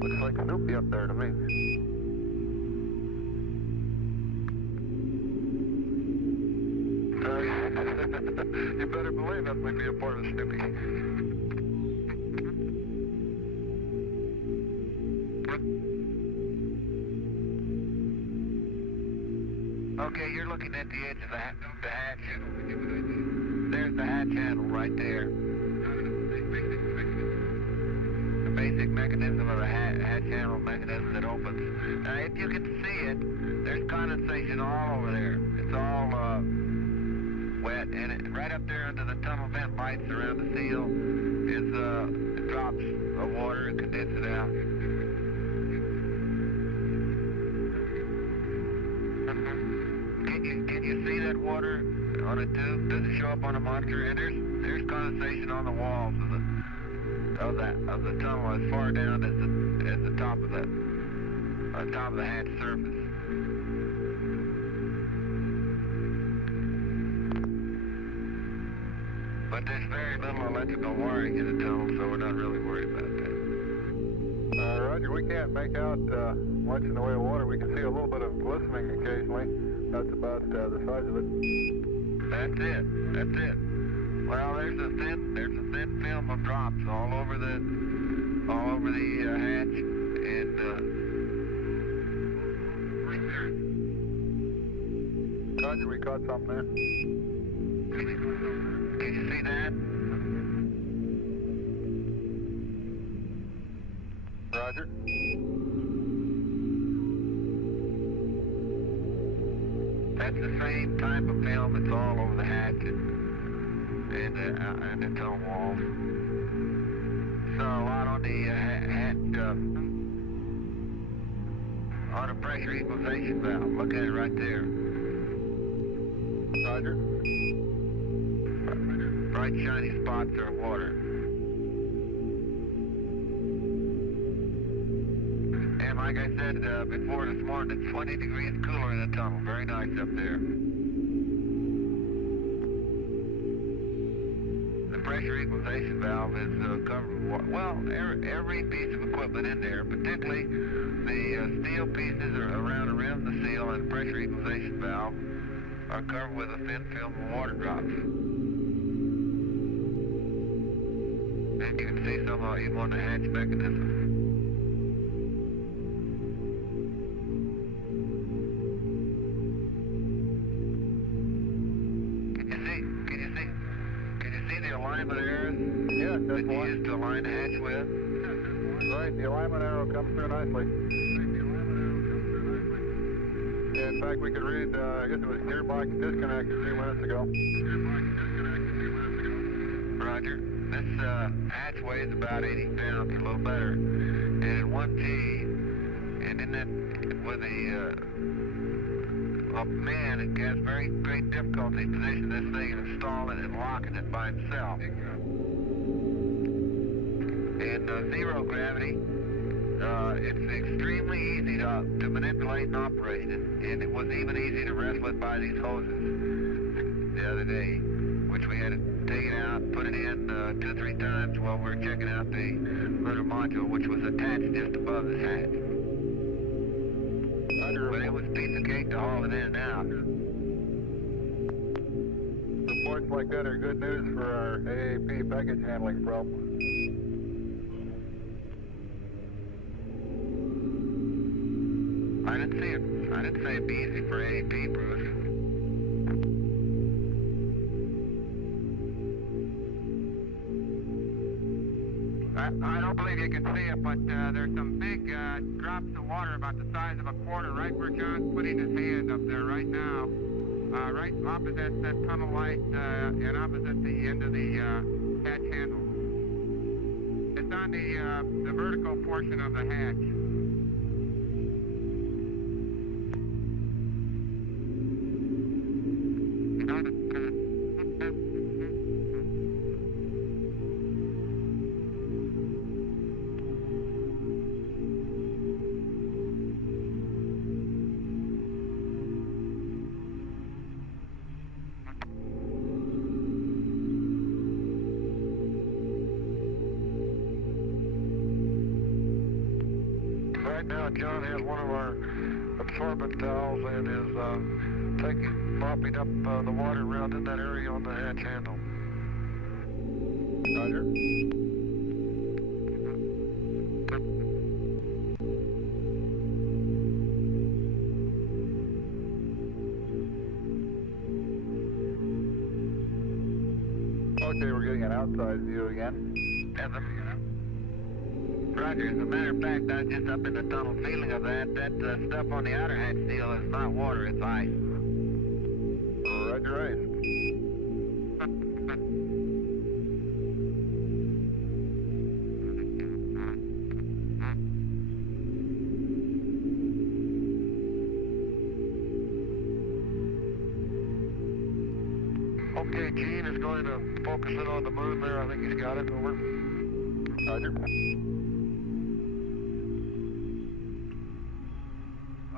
Looks like Snoopy up there to me. You better believe that might be a part of Snoopy. Okay, you're looking at the edge of the hatch. There's the hatch handle right there. The basic mechanism of the hatch handle mechanism that opens. Now, if you can see it, there's condensation all over there. It's all wet, and right up there under the tunnel vent lights around the seal is drops of water and condense it out. Can you see that water on a tube? Does it show up on a monitor? And there's condensation on the walls of the tunnel as far down as the top of the hatch surface. But there's very little electrical wiring in the tunnel, so we're not really worried about that. Roger, we can't make out much in the way of water. We can see a little bit of glistening occasionally. That's about the size of it. That's it. Well, there's a thin film of drops all over the hatch, and Roger, we caught something there. Can you see that? Roger. That's the same type of film that's all over the hatch and the tunnel walls. So out on the hatch on a pressure equalization valve. Look at it right there. Roger. Bright shiny spots are water. And like I said before this morning, it's 20 degrees cooler in the tunnel. Very nice up there. The pressure equalization valve is covered with water. Well, every piece of equipment in there, particularly the steel pieces around the rim of the seal and the pressure equalization valve, are covered with a thin film of water drops. And you can see some even on the hatch mechanism. Can you see the alignment arrows? Yes, that's that you used to align the hatch with? Right, the alignment arrow comes through nicely. Yeah, in fact, we could read, I guess it was gearbox disconnect a few minutes ago. Roger. This hatch weighs about 80 pounds, a little better. And at 1G, and in that, with a man, it has very great difficulty positioning this thing and installing it and locking it by himself. In zero gravity, it's extremely easy to manipulate and operate it, and it was even easy to wrestle it by these hoses the other day, which we had to take it out, put it in 2 or 3 times while we were checking out the rudder module, which was attached just above this hatch. But it was a piece of cake to haul it in and out. Reports like that are good news for our AAP package handling problem. I didn't say it'd be easy for AAP, Bruce. I don't believe you can see it, but there's some big drops of water about the size of a quarter right where John's putting his hand up there right now. Right opposite that tunnel light and opposite the end of the hatch handle. It's on the vertical portion of the hatch. Right now, John has one of our absorbent valves and is mopping up the water around in that area on the hatch handle. Roger. Okay, we're getting an outside view again. Roger, as a matter of fact, I was just up in the tunnel feeling of that. That stuff on the outer hatch seal is not water, it's ice. Roger, ice. Okay, Gene is going to focus in on the moon there. I think he's got it. Over. Roger.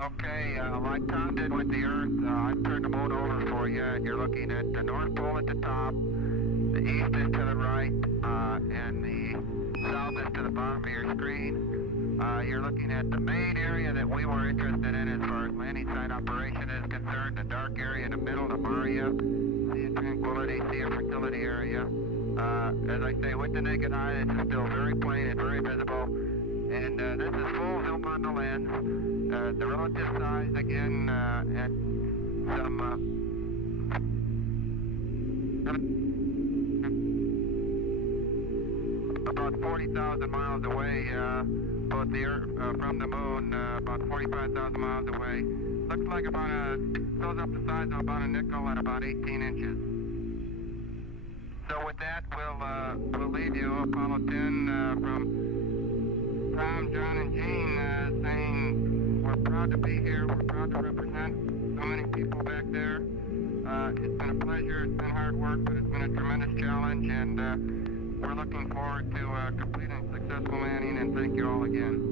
Okay, like Tom did with the Earth, I've turned the moon over for you, and you're looking at the North Pole at the top, the East is to the right, and the South is to the bottom of your screen. You're looking at the main area that we were interested in as far as landing site operation is concerned, the dark area in the middle, the Maria, Sea of Tranquility, Sea of Fertility area. As I say, with the naked eye, it's still very plain and very visible. And this is full zoom on the lens. The relative size, again, at some about 40,000 miles away, both the Earth, from the moon, about 45,000 miles away. Looks like about fills up the size of about a nickel at about 18 inches. So with that, we'll leave you Apollo 10 from Tom, John, and Gene saying we're proud proud to be here. We're proud to represent so many people back there. It's been a pleasure. It's been hard work, but it's been a tremendous challenge, and we're looking forward to completing a successful landing, and thank you all again.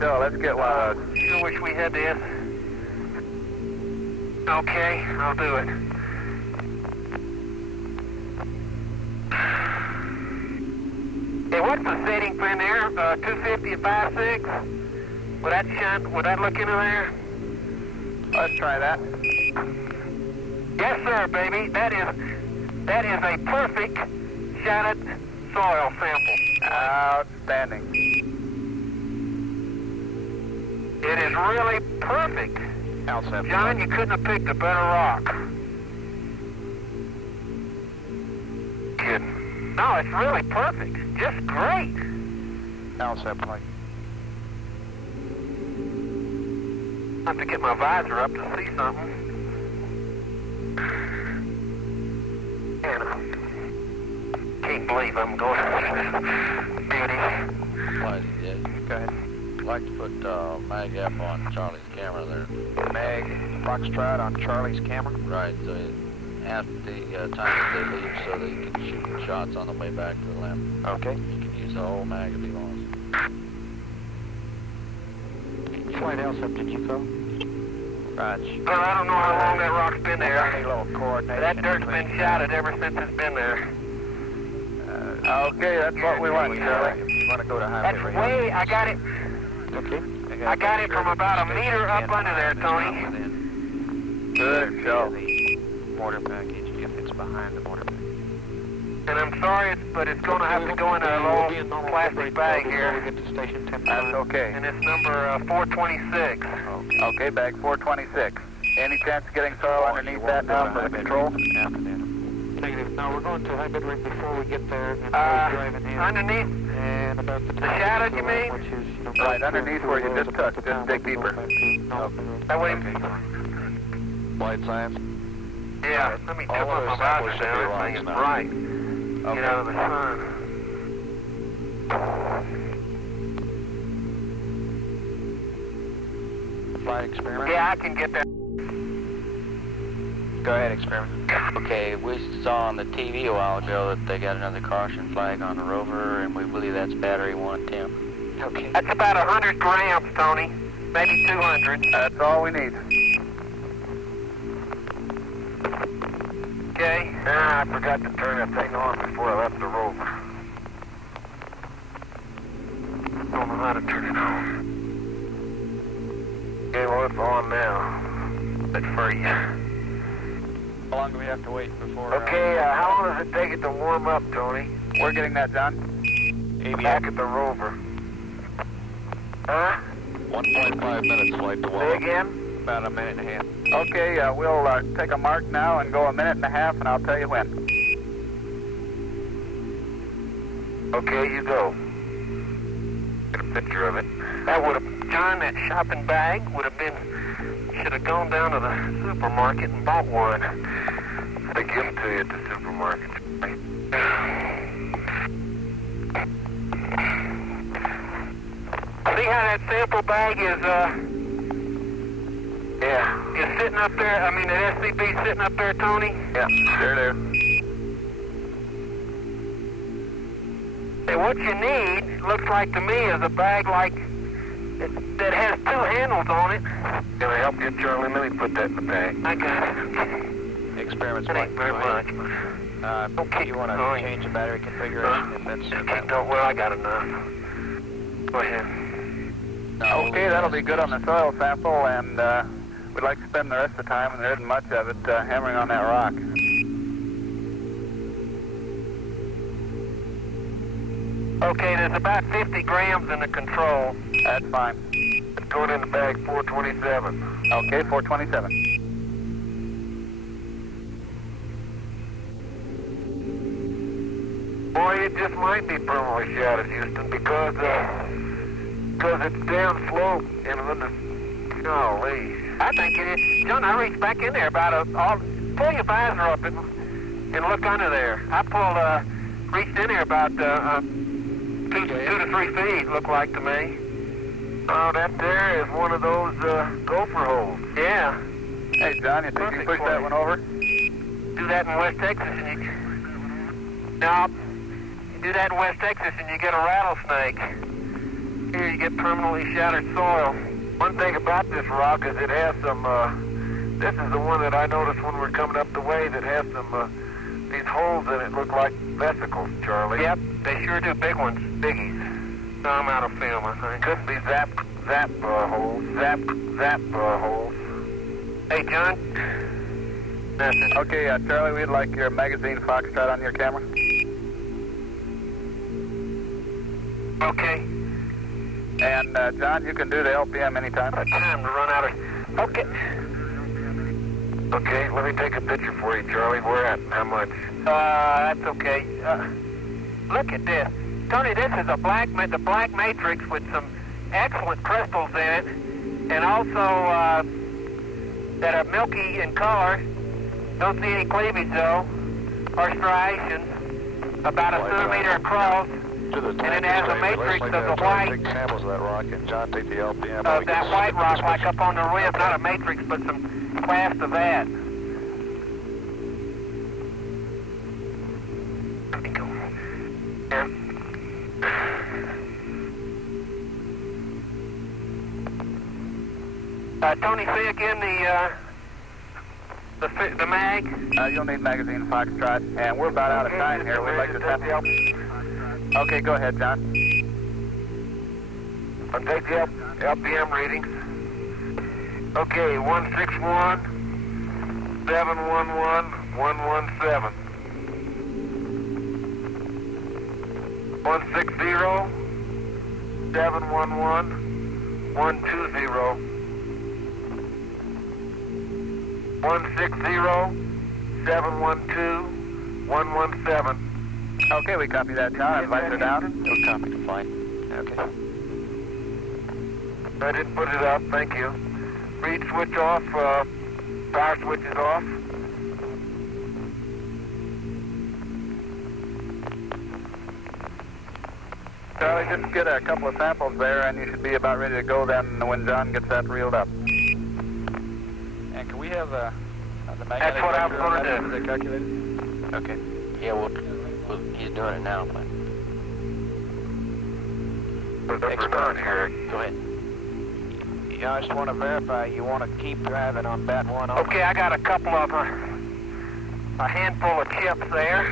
show. Let's get one. Sure wish we had this. Okay, I'll do it. Hey, what's the setting for in there? 250 at 5.6? Would that shine? Would that look into there? Let's try that. Yes, sir, baby. That is a perfect shotted soil sample. Outstanding. It is really perfect. John, you couldn't have picked a better rock. Kidding. No, it's really perfect. Just great. Alsep light. I have to get my visor up to see something. And I can't believe I'm going to beauty. Why, yeah. Go ahead. I'd like to put mag up on Charlie's camera there. Mag Foxtrot on Charlie's camera. Right, so at the time that they leave so that you can shoot shots on the way back to the limb. Okay. You can use the whole mag if you want. Flight Alsep, did you go? Right. Well, I don't know how long that rock's been there. Any little coordination. That dirt's been shotted ever since it's been there. Okay, that's what we want, Charlie. You want to go to That's highway way, I got it. Okay. I got it from about a meter up under there, Tony. Good show. The mortar package if it's behind the mortar package. And I'm sorry, but it's going to have to go in a little plastic bag here. We get to station 10. That's okay. And it's number 426. Okay, bag 426. Any chance of getting soil underneath that now for the control? Negative. No, we're going to high bid rig before we get there, and we're driving in. Underneath And about the shadows, you mean? Which is, you know, Right, underneath where you just touched, just dig deeper. That way. Light science. Yeah, let me tip up my visor down. This thing is bright. Get out of the sun. Flight experiment. Yeah, I can get that. Go ahead, experiment. Okay, we saw on the TV a while ago that they got another caution flag on the rover, and we believe that's battery 110. Okay. That's about 100 grams, Tony. Maybe 200. That's all we need. Okay. I forgot to turn that thing on before I left the rover. Don't know how to turn it on. Okay, well, it's on now. It's free. How long do we have to wait before... Okay, how long does it take it to warm up, Tony? We're getting that done. Back at the rover. Huh? 1.5 minutes flight to Say warm up. again? About a minute and a half. Okay, we'll take a mark now and go a minute and a half, and I'll tell you when. Okay, you go. Get a picture of it. That would have, John, that shopping bag would have been, should have gone down to the supermarket and bought one. They give them to you at the supermarket. See how that sample bag is, is sitting up there? I mean, that SCP sitting up there, Tony? Yeah, Sure do. Hey, what you need, looks like to me, is a bag like, that has two handles on it. Can I help you, Charlie? Let me put that in the bag. I got it. Experiments. That ain't very much. Do you want to change the battery configuration if that's... Well, I got enough. Go ahead. Okay, that'll be good on the soil sample, and we'd like to spend the rest of the time, and there isn't much of it, hammering on that rock. Okay, there's about 50 grams in the control. That's fine. It's going in the bag 427. Okay, 427. Boy, it just might be permanently shot at Houston because it's downslope and when the, golly. I think it is. John, I reached back in there about pull your visor up and look under there. I reached in there about 2 to 3 feet, looked like to me. Oh, that there is one of those gopher holes. Yeah. Hey, John, you think you push that one over? Do that in West Texas and you do that in West Texas and you get a rattlesnake. Here you get permanently shattered soil. One thing about this rock is it has some, this is the one that I noticed when we're coming up the way that has some, these holes in it look like vesicles, Charlie. Yep, they sure do. Big ones, biggies. No, I'm out of film, I think. Could be zap holes. Holes. Hey, John? Nothing. Okay, Charlie, we'd like your magazine Foxtrot on your camera. Okay. And, John, you can do the LPM anytime. Time to run out of... Okay. Okay, let me take a picture for you, Charlie. Where at? How much? That's okay. Look at this. Tony, this is the black matrix with some excellent crystals in it, and also that are milky in color. Don't see any cleavage though, or striations. About a centimeter across, and it has a matrix of the white. Take samples of that rock, and John take the LPM. Of that white rock, like up on the rim, not a matrix, but some clast of that. Tony, say again the mag. You'll need magazine Foxtrot, and we're about out of time here. We'd like to test the Okay, go ahead, John. I'll take the LPM readings. Okay, 161, 711, 117. 160, 711, 120. 160, 712, 117. Okay, we copy that, John. Advisor down. We'll copy the flight. Okay. I didn't put it up, thank you. Read switch off, power switch is off. Charlie, just get a couple of samples there, and you should be about ready to go then when John gets that reeled up. And can we have the magnetic That's what I'm going to do. Calculated? Okay. Yeah, he's doing it now, but... Experiment here. Go ahead. Yeah, I just want to verify you want to keep driving on bat 1 only. Okay, I got a couple of a handful of chips there.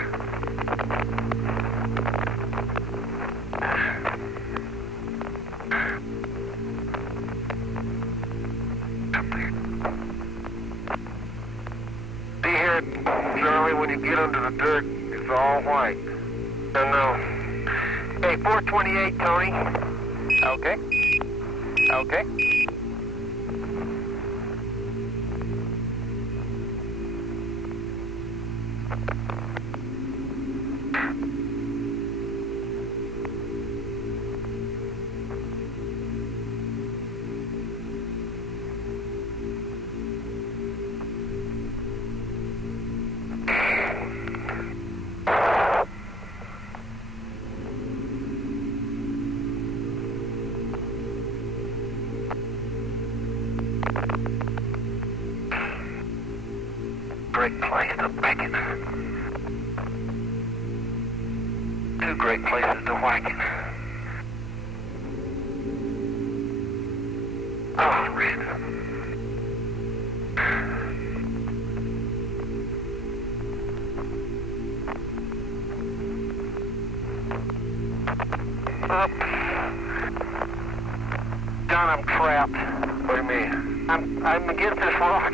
See here, Charlie, when you get under the dirt, it's all white. I know. Hey, 428, Tony. Okay. Okay. Great place to pick it. Two great places to whack it. Oh, red. Up. John, I'm trapped. What do you mean? I'm against this rock.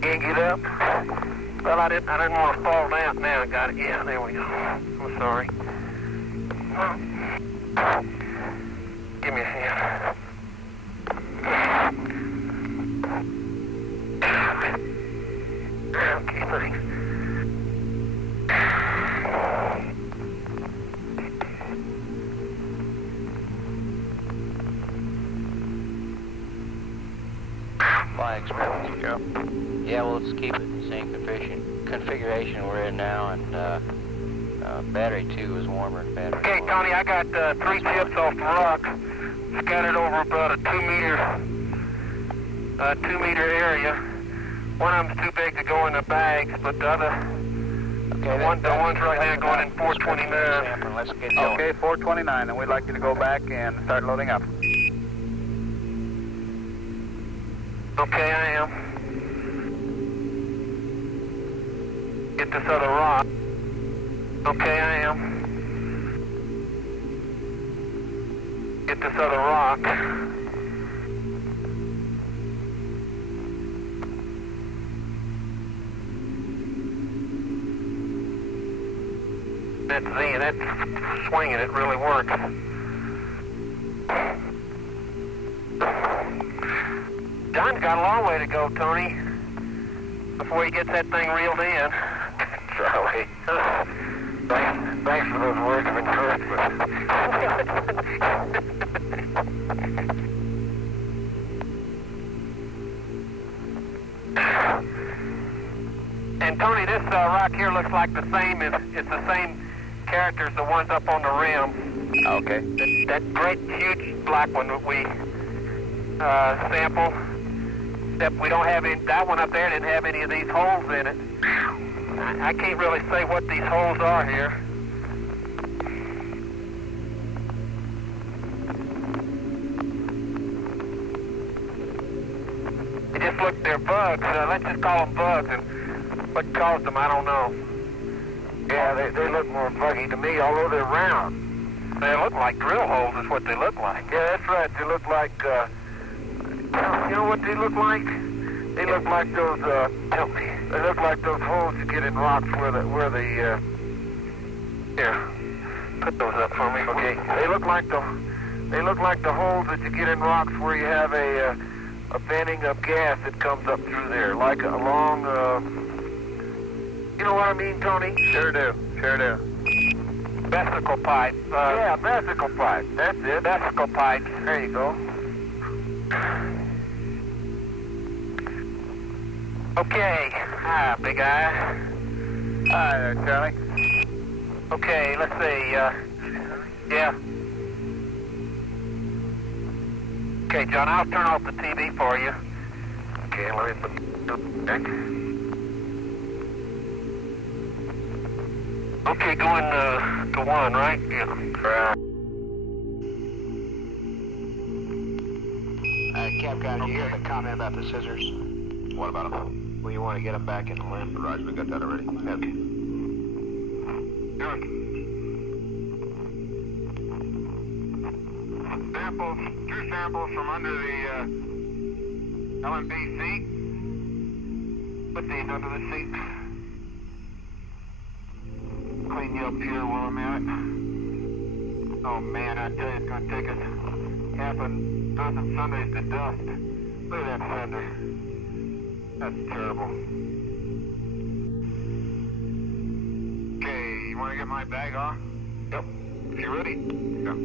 Can't get up? Well, I didn't want to fall down. Now I got it. Yeah, there we go. I'm sorry. Give me a hand. Okay, thanks. Fly experiment. Go. Yeah, well, let's keep it in the same configuration we're in now, and battery 2 is warmer than battery 1. Okay, Tony, I got 3 chips off the rock, scattered over about a 2 meter area. One of them's too big to go in the bags, but the Okay, the one's right now going in 429. Let's get going. Okay, 429, and we'd like you to go back and start loading up. Okay, I am. Get this other rock. Okay, I am. Get this other rock. That's Z, that's swinging, it really works. John's got a long way to go, Tony, before he gets that thing reeled in. Charlie, thanks for those words of encouragement. And Tony, this rock here looks like the same it's the same character as the ones up on the rim. Okay. That great huge black one that we sampled. Except we don't have any, that one up there didn't have any of these holes in it. I can't really say what these holes are here. They just look, they're bugs. Let's just call them bugs, and what caused them, I don't know. Yeah, they look more buggy to me, although they're round. They look like drill holes is what they look like. Yeah, that's right. They look like, you know what they look like? They look like those, help me. They look like those holes you get in rocks where the here, put those up for me. Okay. They look like the holes that you get in rocks where you have a venting of gas that comes up through there, like a long, you know what I mean, Tony? Sure do. Vesicle pipe. Yeah, vesicle pipe. That's it. Vesicle pipe. There you go. Okay. Hi, big eye. Hi there, Charlie. Okay, let's see. Yeah. Okay, John, I'll turn off the TV for you. Okay, let me put back. Okay, going to 1, right? Yeah. Capcom, did you hear the comment about the scissors? What about them? Well, you want to get them back in the limb. Roger, we got that already. Okay. Good. Samples, 2 samples from under the LMB seat. Put these under the seat. Clean you up here while I'm at it. Oh man, I tell you, it's going to take us half a dozen Sundays to dust. Look at that fender. That's terrible. Okay, you want to get my bag off? Yep. You ready? Yep.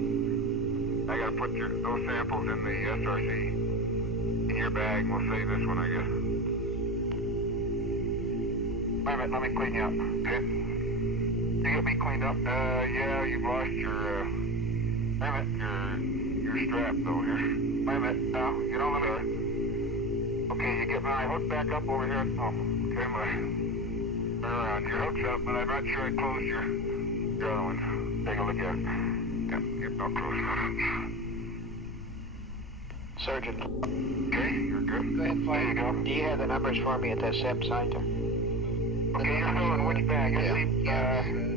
I got to put those samples in the SRC in your bag. We'll save this one, I guess. Wait a minute, let me clean you up. Okay. You get me cleaned up? Yeah, you've lost your, wait a minute, your strap though here. Wait a minute, now, you don't let me. Okay, you get my hook back up over here. Oh, okay, your hook's up, but I'm not sure I closed your other one. Take a look at it. Yep, I'll close it. Surgeon. Okay, you're good. Go ahead, There you go. Do you have the numbers for me at that SEP site? Okay, you're filling which bag?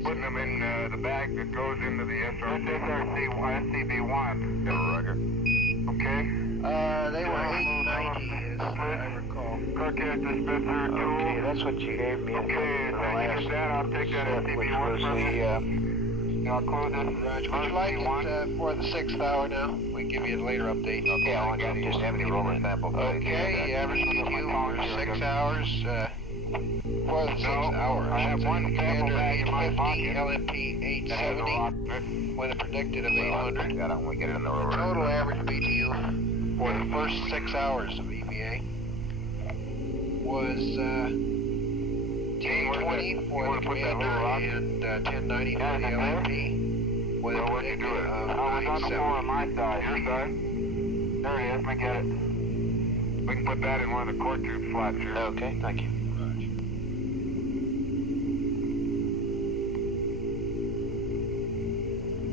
Putting them in the bag that goes into the SRC. SCB1. Yeah, Roger. Okay. They were 890, as I recall. Carcass dispenser, tool. Okay, that's what you gave me. Okay, thank you for that. I'll take that which SCB1 was from you. I'll close it. Roger. Would you like it for the 6th hour now? We can give you a later update. Okay, I want you to just have any roller sample. Okay, average EQ for 6 hours. For the 6th hour. I have one sample bag in my pocket. LMP 870 with a predicted of 800. Got it when we get it in the roller. Total average BTU for the first 6 hours of EVA was 1020 for the commander and 1090 for the LMP with a predicted of 970. On my side. Your side? There it is. Let me get it. We can put that in one of the core tube slots here. Okay, thank you.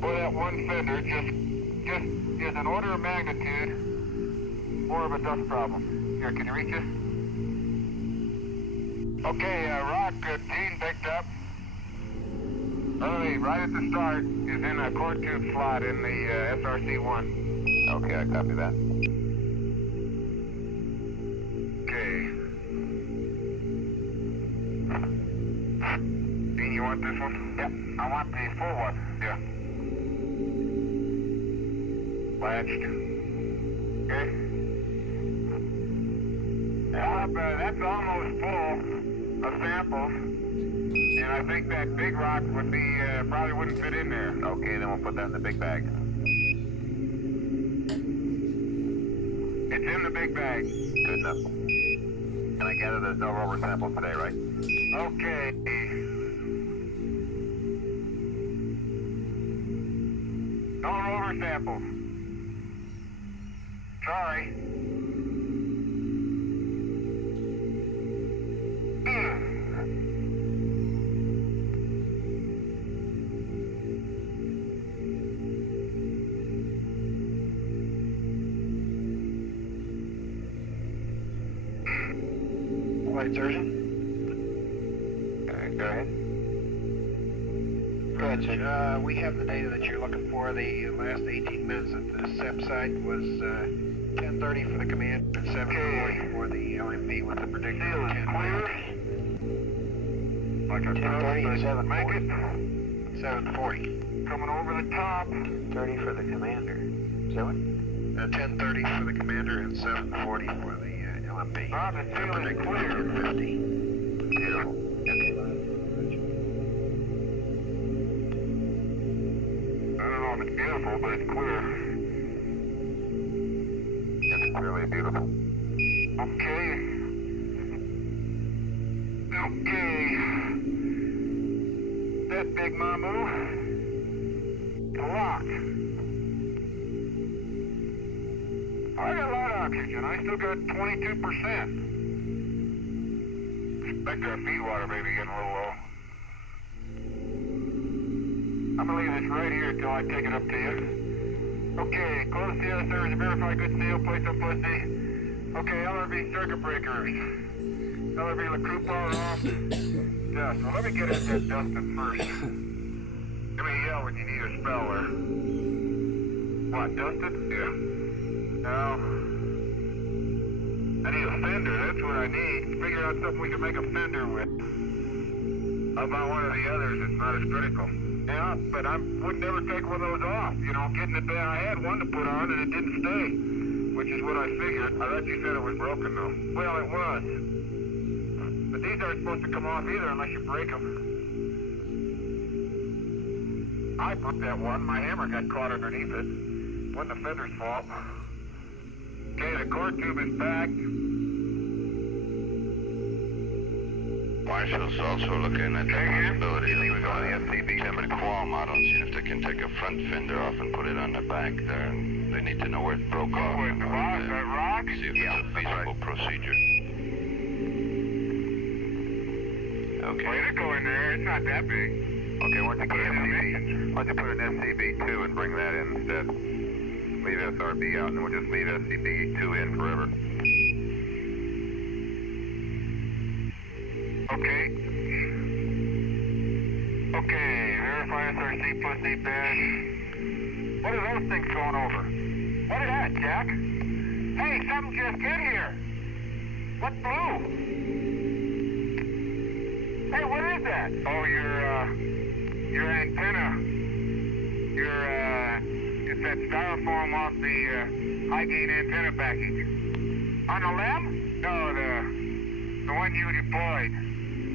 for that one fender just is an order of magnitude more of a dust problem. Here, can you reach it? Okay, rock Gene picked up. Early, right at the start, is in a core tube slot in the SRC-1. Okay, I copy that. Okay. Dean, you want this one? Yep, I want the full one. Yeah. Latched. Okay. That's almost full of samples, and I think that big rock would be, probably wouldn't fit in there. Okay, then we'll put that in the big bag. It's in the big bag. Good enough. And I gather there's no rover samples today, right? Okay. No rover samples. Sorry. Light surgeon? Go ahead. Good. We have the data that you're looking for. The last 18 minutes at the SEP site was 10:30 for the command and 7:40 for the LMP with the predicted 10:30. Like a 10:30 and 7:40. Make it. 7:40. Coming over the top. 10:30 for the commander. Is that what? 10:30 for the commander and 7:40 for the LMP. Ah, the seal is clear. 10:50. Beautiful. I don't know if it's beautiful, but it's clear. It's clearly beautiful. Okay. Okay. That big mamu. Locked. I got a lot of oxygen. I still got 22%. Expect that feed water maybe getting a little low. I'm gonna leave this right here until I take it up to you. Okay, close the other service, verify good seal, place up pussy. Okay, LRV circuit breakers. LRV the crew power off. Yeah, so let me get into that Dustin first. Give me a yell when you need a speller. What, Dustin? Yeah. Now, I need a fender, that's what I need. Figure out something we can make a fender with. How about one of the others? It's not as critical. Yeah, but I would never take one of those off. You know, getting it down. I had one to put on and it didn't stay, which is what I figured. I thought you said it was broken though. Well, it was. But these aren't supposed to come off either unless you break them. I broke that one. My hammer got caught underneath it. Wasn't the fender's fault. Okay, the core tube is back. Marshall's also looking at the possibility of the SCB Tim Qual model, see if they can take a front fender off and put it on the back there. And they need to know where it broke off. With the rock? See if it's a feasible procedure. Okay. Way to go in there. It's not that big. Okay, why don't you put an SCB2 and bring that in instead? Leave SRB out and we'll just leave SCB2 in forever. Okay. Okay, verify SRC plus D-bed. What are those things going over? What is that, Jack? Hey, something just hit here. What blew? Hey, what is that? Oh, your antenna. It's that styrofoam off the high gain antenna package. On the limb? No, the one you deployed.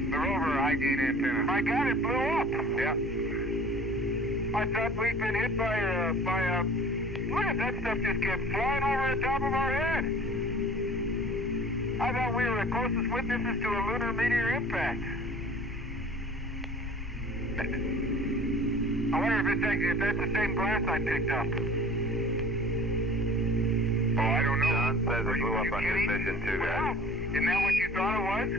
The rover high gain antenna. My God, it blew up. Yeah. I thought we'd been hit by a. Look at that stuff just kept flying over the top of our head. I thought we were the closest witnesses to a lunar meteor impact. I wonder if that's the same glass I picked up. Oh, I don't know. John says it blew up on his mission too, guys. Well, isn't that what you thought it was?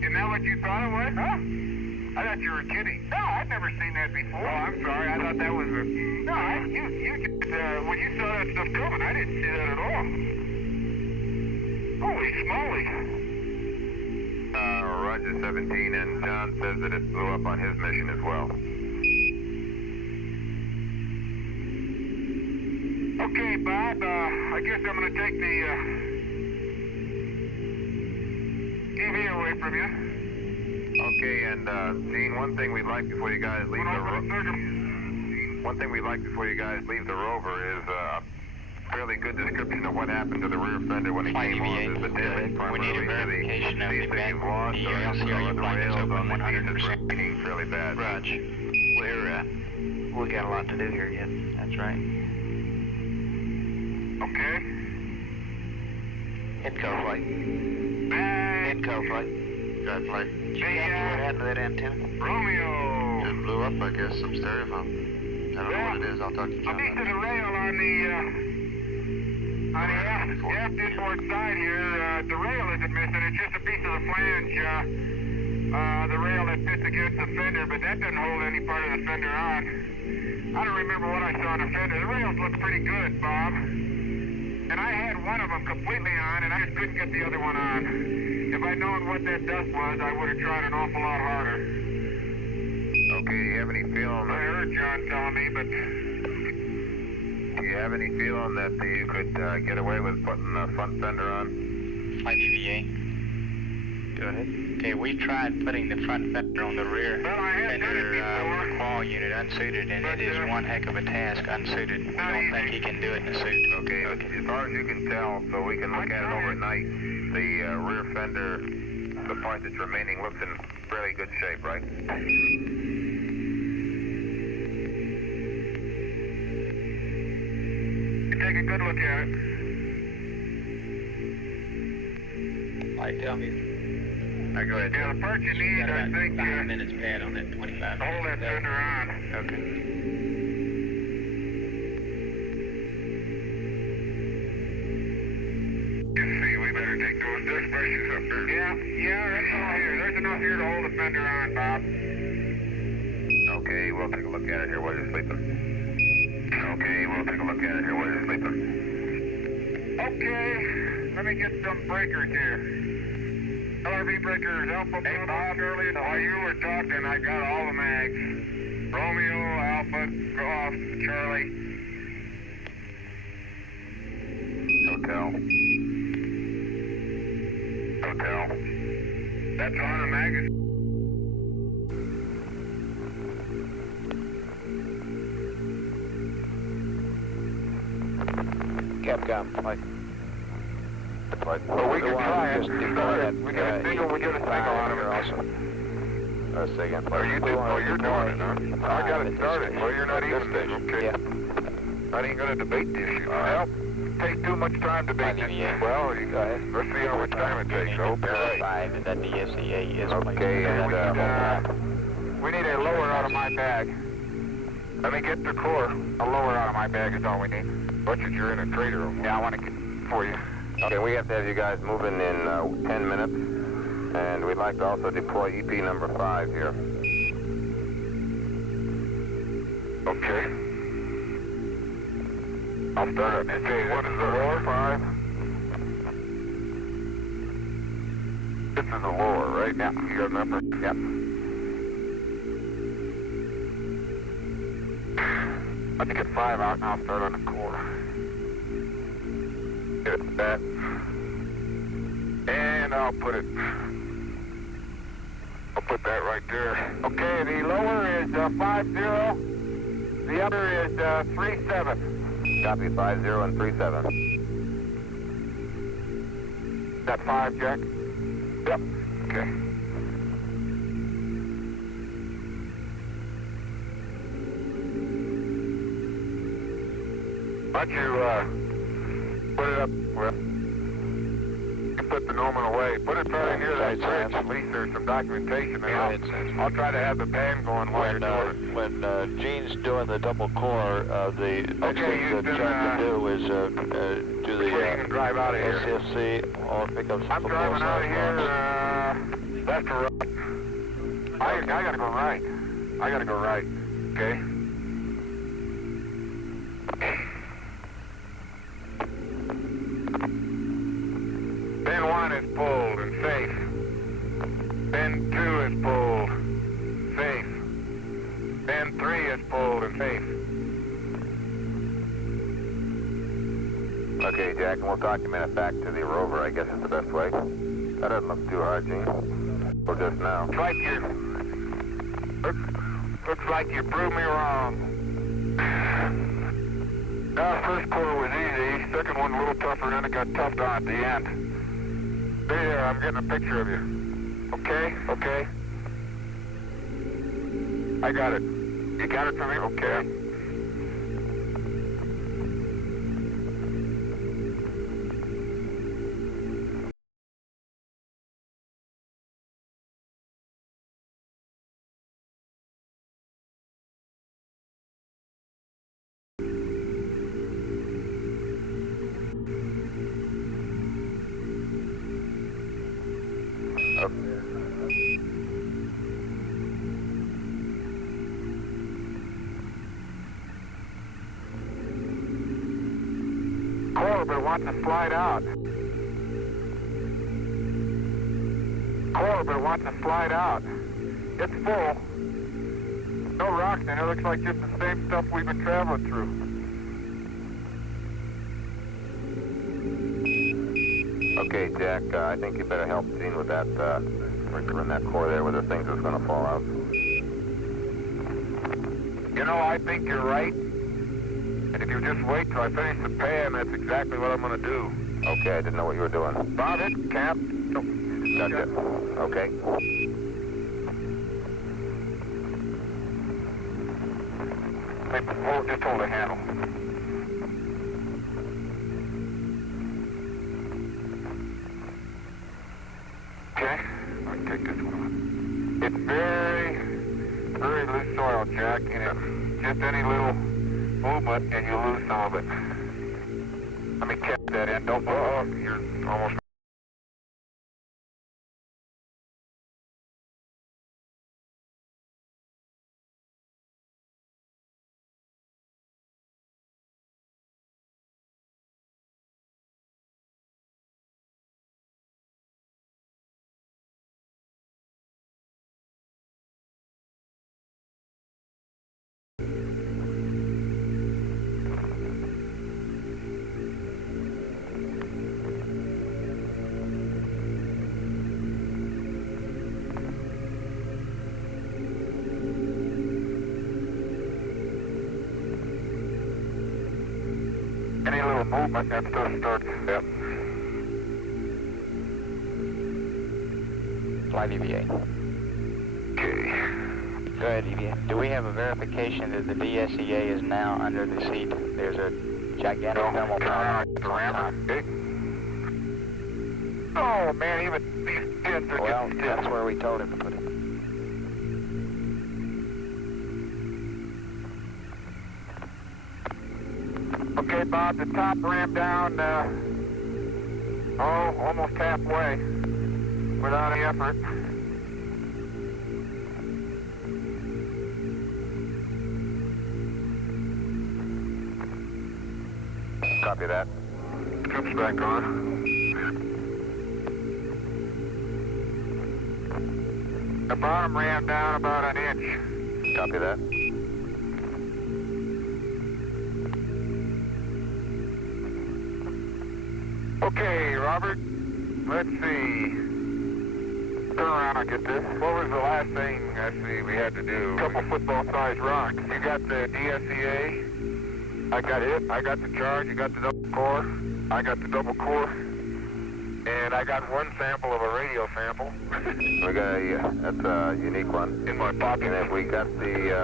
Isn't that what you thought it was? Huh? I thought you were kidding. No, I've never seen that before. Oh, I'm sorry. I thought that was a... No, you just, when you saw that stuff coming, I didn't see that at all. Holy smoly. Roger 17, and John says that it blew up on his mission as well. Okay, Bob, I guess I'm going to take the EV away from you. Okay, and Gene, one thing we'd like before you guys leave the rover is a fairly good description of what happened to the rear fender when it came on. Is the damage primarily to the piece that you've lost, or are the rails on the piece that's breaking fairly bad? Raj, we got a lot to do here yet. That's right. Okay. Hit co-flight. Hit co-flight. Got flight. Did you what happened to that antenna? Romeo! It blew up, I guess, some styrofoam. I don't know what it is. I'll talk to John. A piece of the rail on the aft inboard side here, the rail isn't missing. It's just a piece of the flange, the rail that fits against the fender, but that doesn't hold any part of the fender on. I don't remember what I saw on the fender. The rails look pretty good, Bob. And I had one of them completely on, and I just couldn't get the other one on. If I'd known what that dust was, I would have tried an awful lot harder. Okay, do you have any feeling? I heard John telling me, but... Do you have any feeling that you could get away with putting the front fender on? Flight EVA. Go ahead. Okay, we tried putting the front fender on the rear fender with the qual unit unsuited, and it is one heck of a task unsuited. We don't think he can do it in a suit. Okay, as far as you can tell, so we can look at it overnight, the rear fender, the part that's remaining, looks in fairly good shape, right? Take a good look at it. Tell me. Go ahead. Yeah, the part you need, I think, 5 minutes pad on that 25. hold that fender on. Okay. Let's see, we better take those dust brushes up there. Yeah, that's all here. There's enough here to hold the fender on, Bob. Okay, we'll take a look at it here while you're sleeping. Okay, let me get some breakers here. LRV breakers, Alpha, hey, Bob, Shirley, while you were talking, I got all the mags. Romeo, Alpha, Golf, Charlie. Hotel. That's on the magazine. Capcom, flight. Well, we can try it. We got a single on him also. Say again. You're doing it, huh? I got it started. Well, you're not even this. Okay. Yeah. I ain't gonna debate the issue. Well, take too much time debating it. Well, let's see how much time it takes. Verified that the DSEA is okay, and we need a lower out of my bag. Let me get the core. A lower out of my bag is all we need. Butcher, you're in a trailer room. Yeah, I want to get for you. Okay, we have to have you guys moving in 10 minutes, and we'd like to also deploy EP number 5 here. Okay. I'll start it. Okay, what is the lower 5? This is the lower, right? Yeah. You got a number? Yep. Let me get 5 out, and I'll start on the core. Get that. And I'll put that right there. Okay, the lower is 50. The other is 37. Copy, 50 and 37. Is that 5, Jack? Yep. Okay. Why don't you put it up, well, you put the Norman away. Put it right near that bridge. At least there's some documentation. And I'll try to have the pan going while you're doing it. When Gene's doing the double core, the next thing that John can do is do the drive out of here. SFC or pick up some I'm driving out of here left or right. I gotta go right. I gotta go right. Okay. Pin 1 is pulled and safe. Pin 2 is pulled. Safe. Pin 3 is pulled and safe. Okay, Jack, and we'll document it back to the rover, I guess is the best way. That doesn't look too hard, Gene. Or just now. Looks like you proved me wrong. First core was easy. Second one a little tougher, and then it got toughed on at the end. There, I'm getting a picture of you. Okay? Okay. I got it. You got it for me? Okay. Corbett wants to slide out. Corbett wants to slide out. It's full. No rocks in it. It looks like just the same stuff we've been traveling through. Okay, Jack, I think you better help Gene with that, in that core there where the things that's going to fall out. You know, I think you're right. And if you just wait till I finish the pan, that's exactly what I'm going to do. Okay, I didn't know what you were doing. Bob it, Cap. Gotcha. Okay. Just hold the handle. Okay, I'll take this one. It's very, very loose soil, Jack, and just any little movement and you lose some of it. Let me catch that end. Don't blow up. You're almost. Any little movement, that stuff starts. Yep. Fly DVA. Okay. Go ahead, DVA. Do we have a verification that the DSEA is now under the seat? There's a gigantic thermal power. Okay. Oh, man, even these pins are Well, getting that's where we told him to put it. Okay, Bob, the top ramp down, almost halfway, without any effort. Copy that. Comes back on. The bottom ran down about an inch. Copy that. Okay, Robert, let's see. Turn around, I'll get this. What was the last thing, we had to do? A couple football-sized rocks. You got the DSEA. I got it. I got the charge. You got the double core. I got the double core. And I got one sample of a radio sample. We got that's a unique one. In my pocket. And if we got the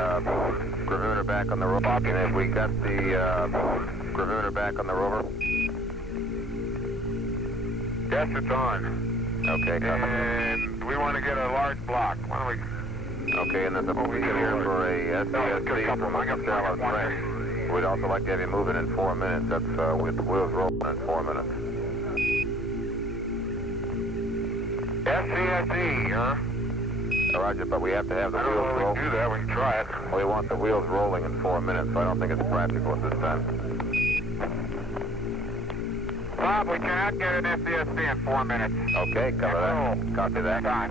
gravimeter back on the rover. And if we got the gravimeter back on the rover. Yes, it's on. Okay, copy. And we want to get a large block. Why don't we... Okay, and there's a booking here for a SCSC from Dallas Ranch. We'd also like to have you move it in 4 minutes. That's with the wheels rolling in 4 minutes. SCSE, huh? Roger, but we have to have the wheels roll. We can do that, we can try it. We want the wheels rolling in 4 minutes, so I don't think it's practical at this time. Bob, we cannot get an FDSC in 4 minutes. Okay, cover that. Copy that. Time.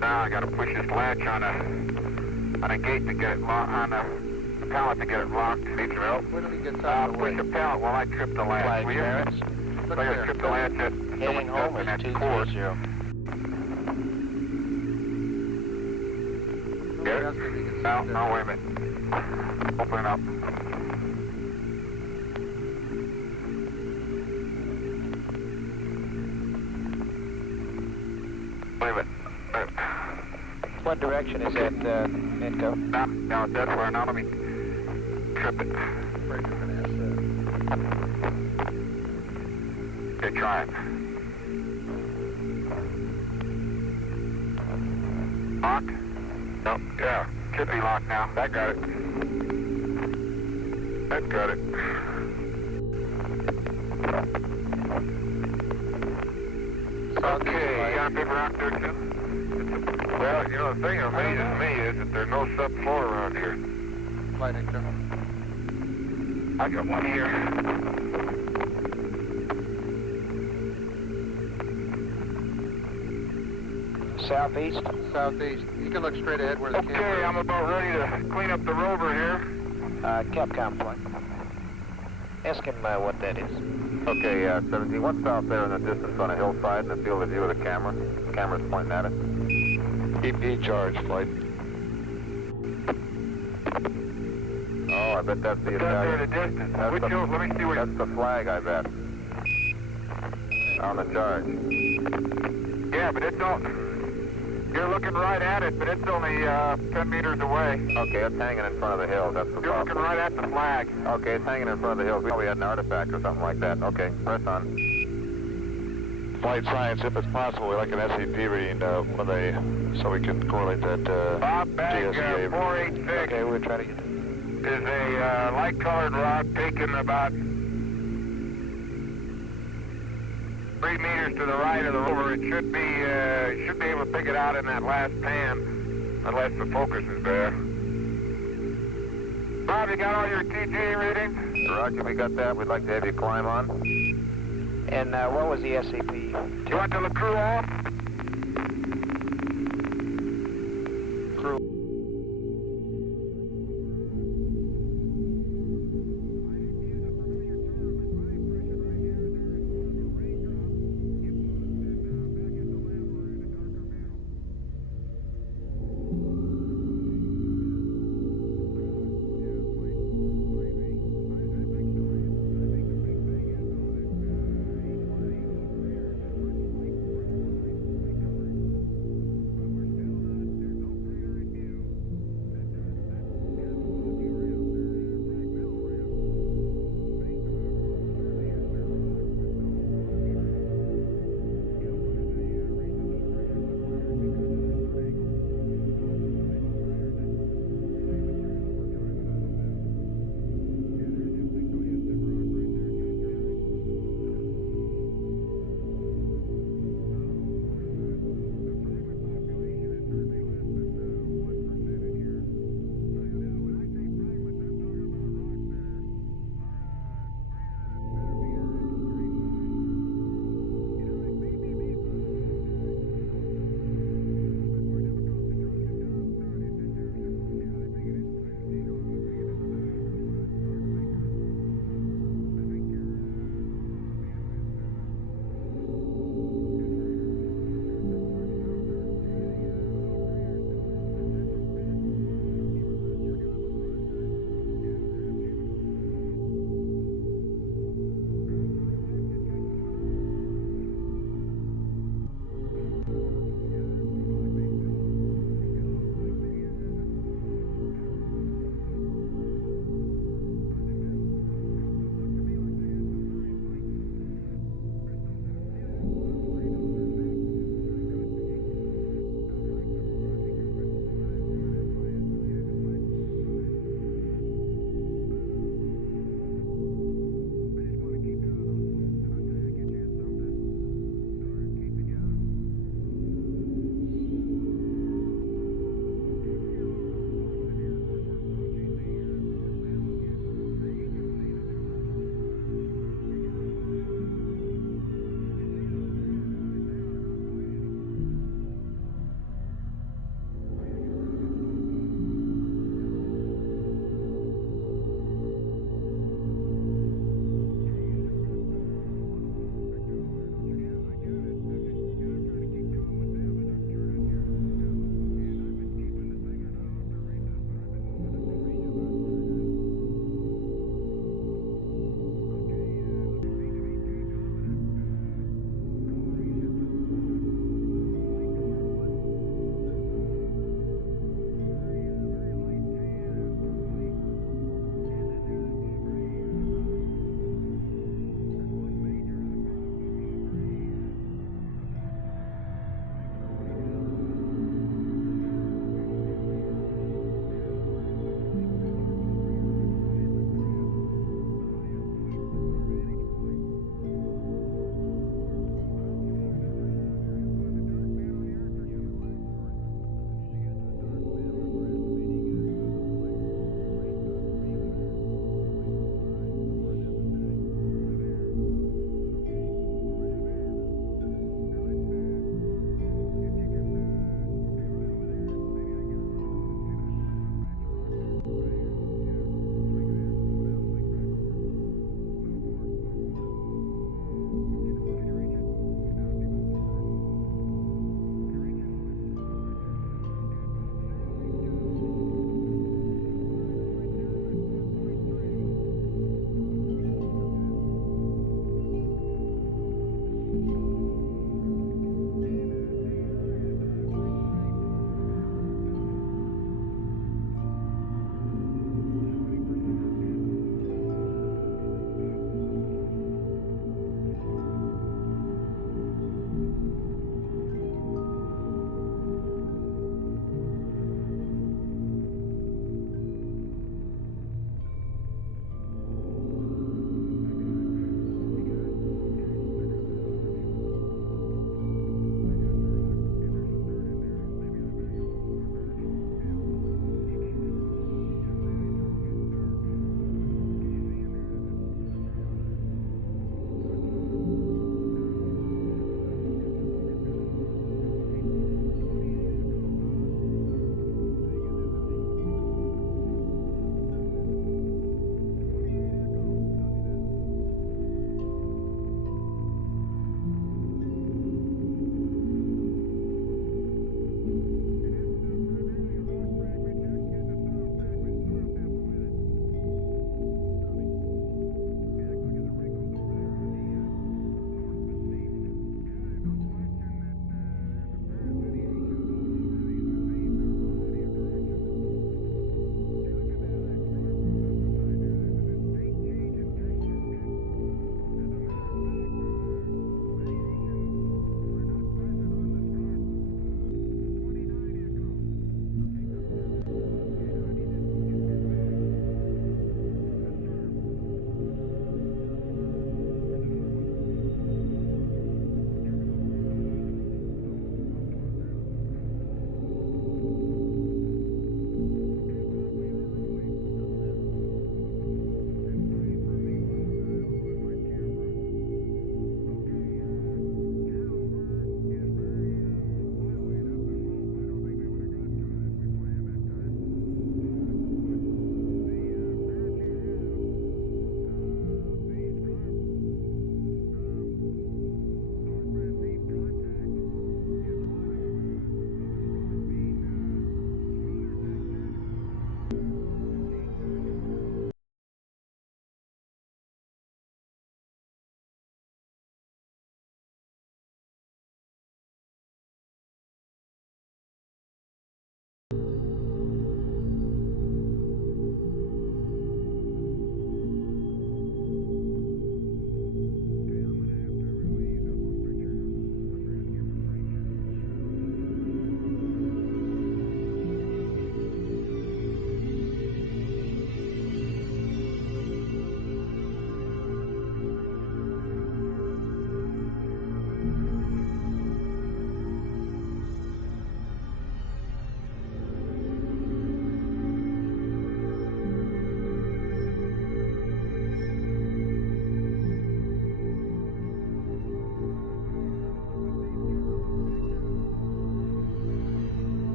Now I got to push this latch on a gate to get it locked, on a pallet to get it locked. Need some help? Wait till he gets out of the way. Push the pallet while I trip the latch. Flag Will you? clearance. I got to trip the latch at Heading home is 230. Get it? No, wait a minute. Open it up. Wait a minute. What direction is that, Minko? No, that's where. Now let me trip it. Okay, try it. Locked? No, yeah. Should be locked now. That got it. That got it. Okay, you got a big rock there, too? Well, you know, the thing that amazes me is that there's no subfloor around here. Flight anchor. I got one here. Southeast? Southeast. You can look straight ahead where the camera is. Okay, I'm about ready to clean up the rover here. Capcom flight. Ask him what that is. Okay, 17, what's out there in the distance on a hillside in the field of view of the camera? The camera's pointing at it. EP charge, flight. Oh, I bet that's the What's out there in the Italian. distance? That's Which the- hill? Let me see what... That's the flag, I bet. On the charge. Yeah, but it's all... You're looking right at it, but it's only 10 meters away. Okay, it's hanging in front of the hills. That's the You're looking problem. right at the flag. Okay, it's hanging in front of the hills. We probably had an artifact or something like that. Okay, press on. Flight science, if it's possible, we'd like an SCP reading when they, so we can correlate that Bob, bag GSA. 486 Okay, we're trying to get... is a light-colored rock taken about 3 meters to the right of the rover. It should be able to pick it out in that last pan, unless the focus is there. Bob, you got all your TG readings? Roger, we got that. We'd like to have you climb on. And what was the SCP? You want the crew off?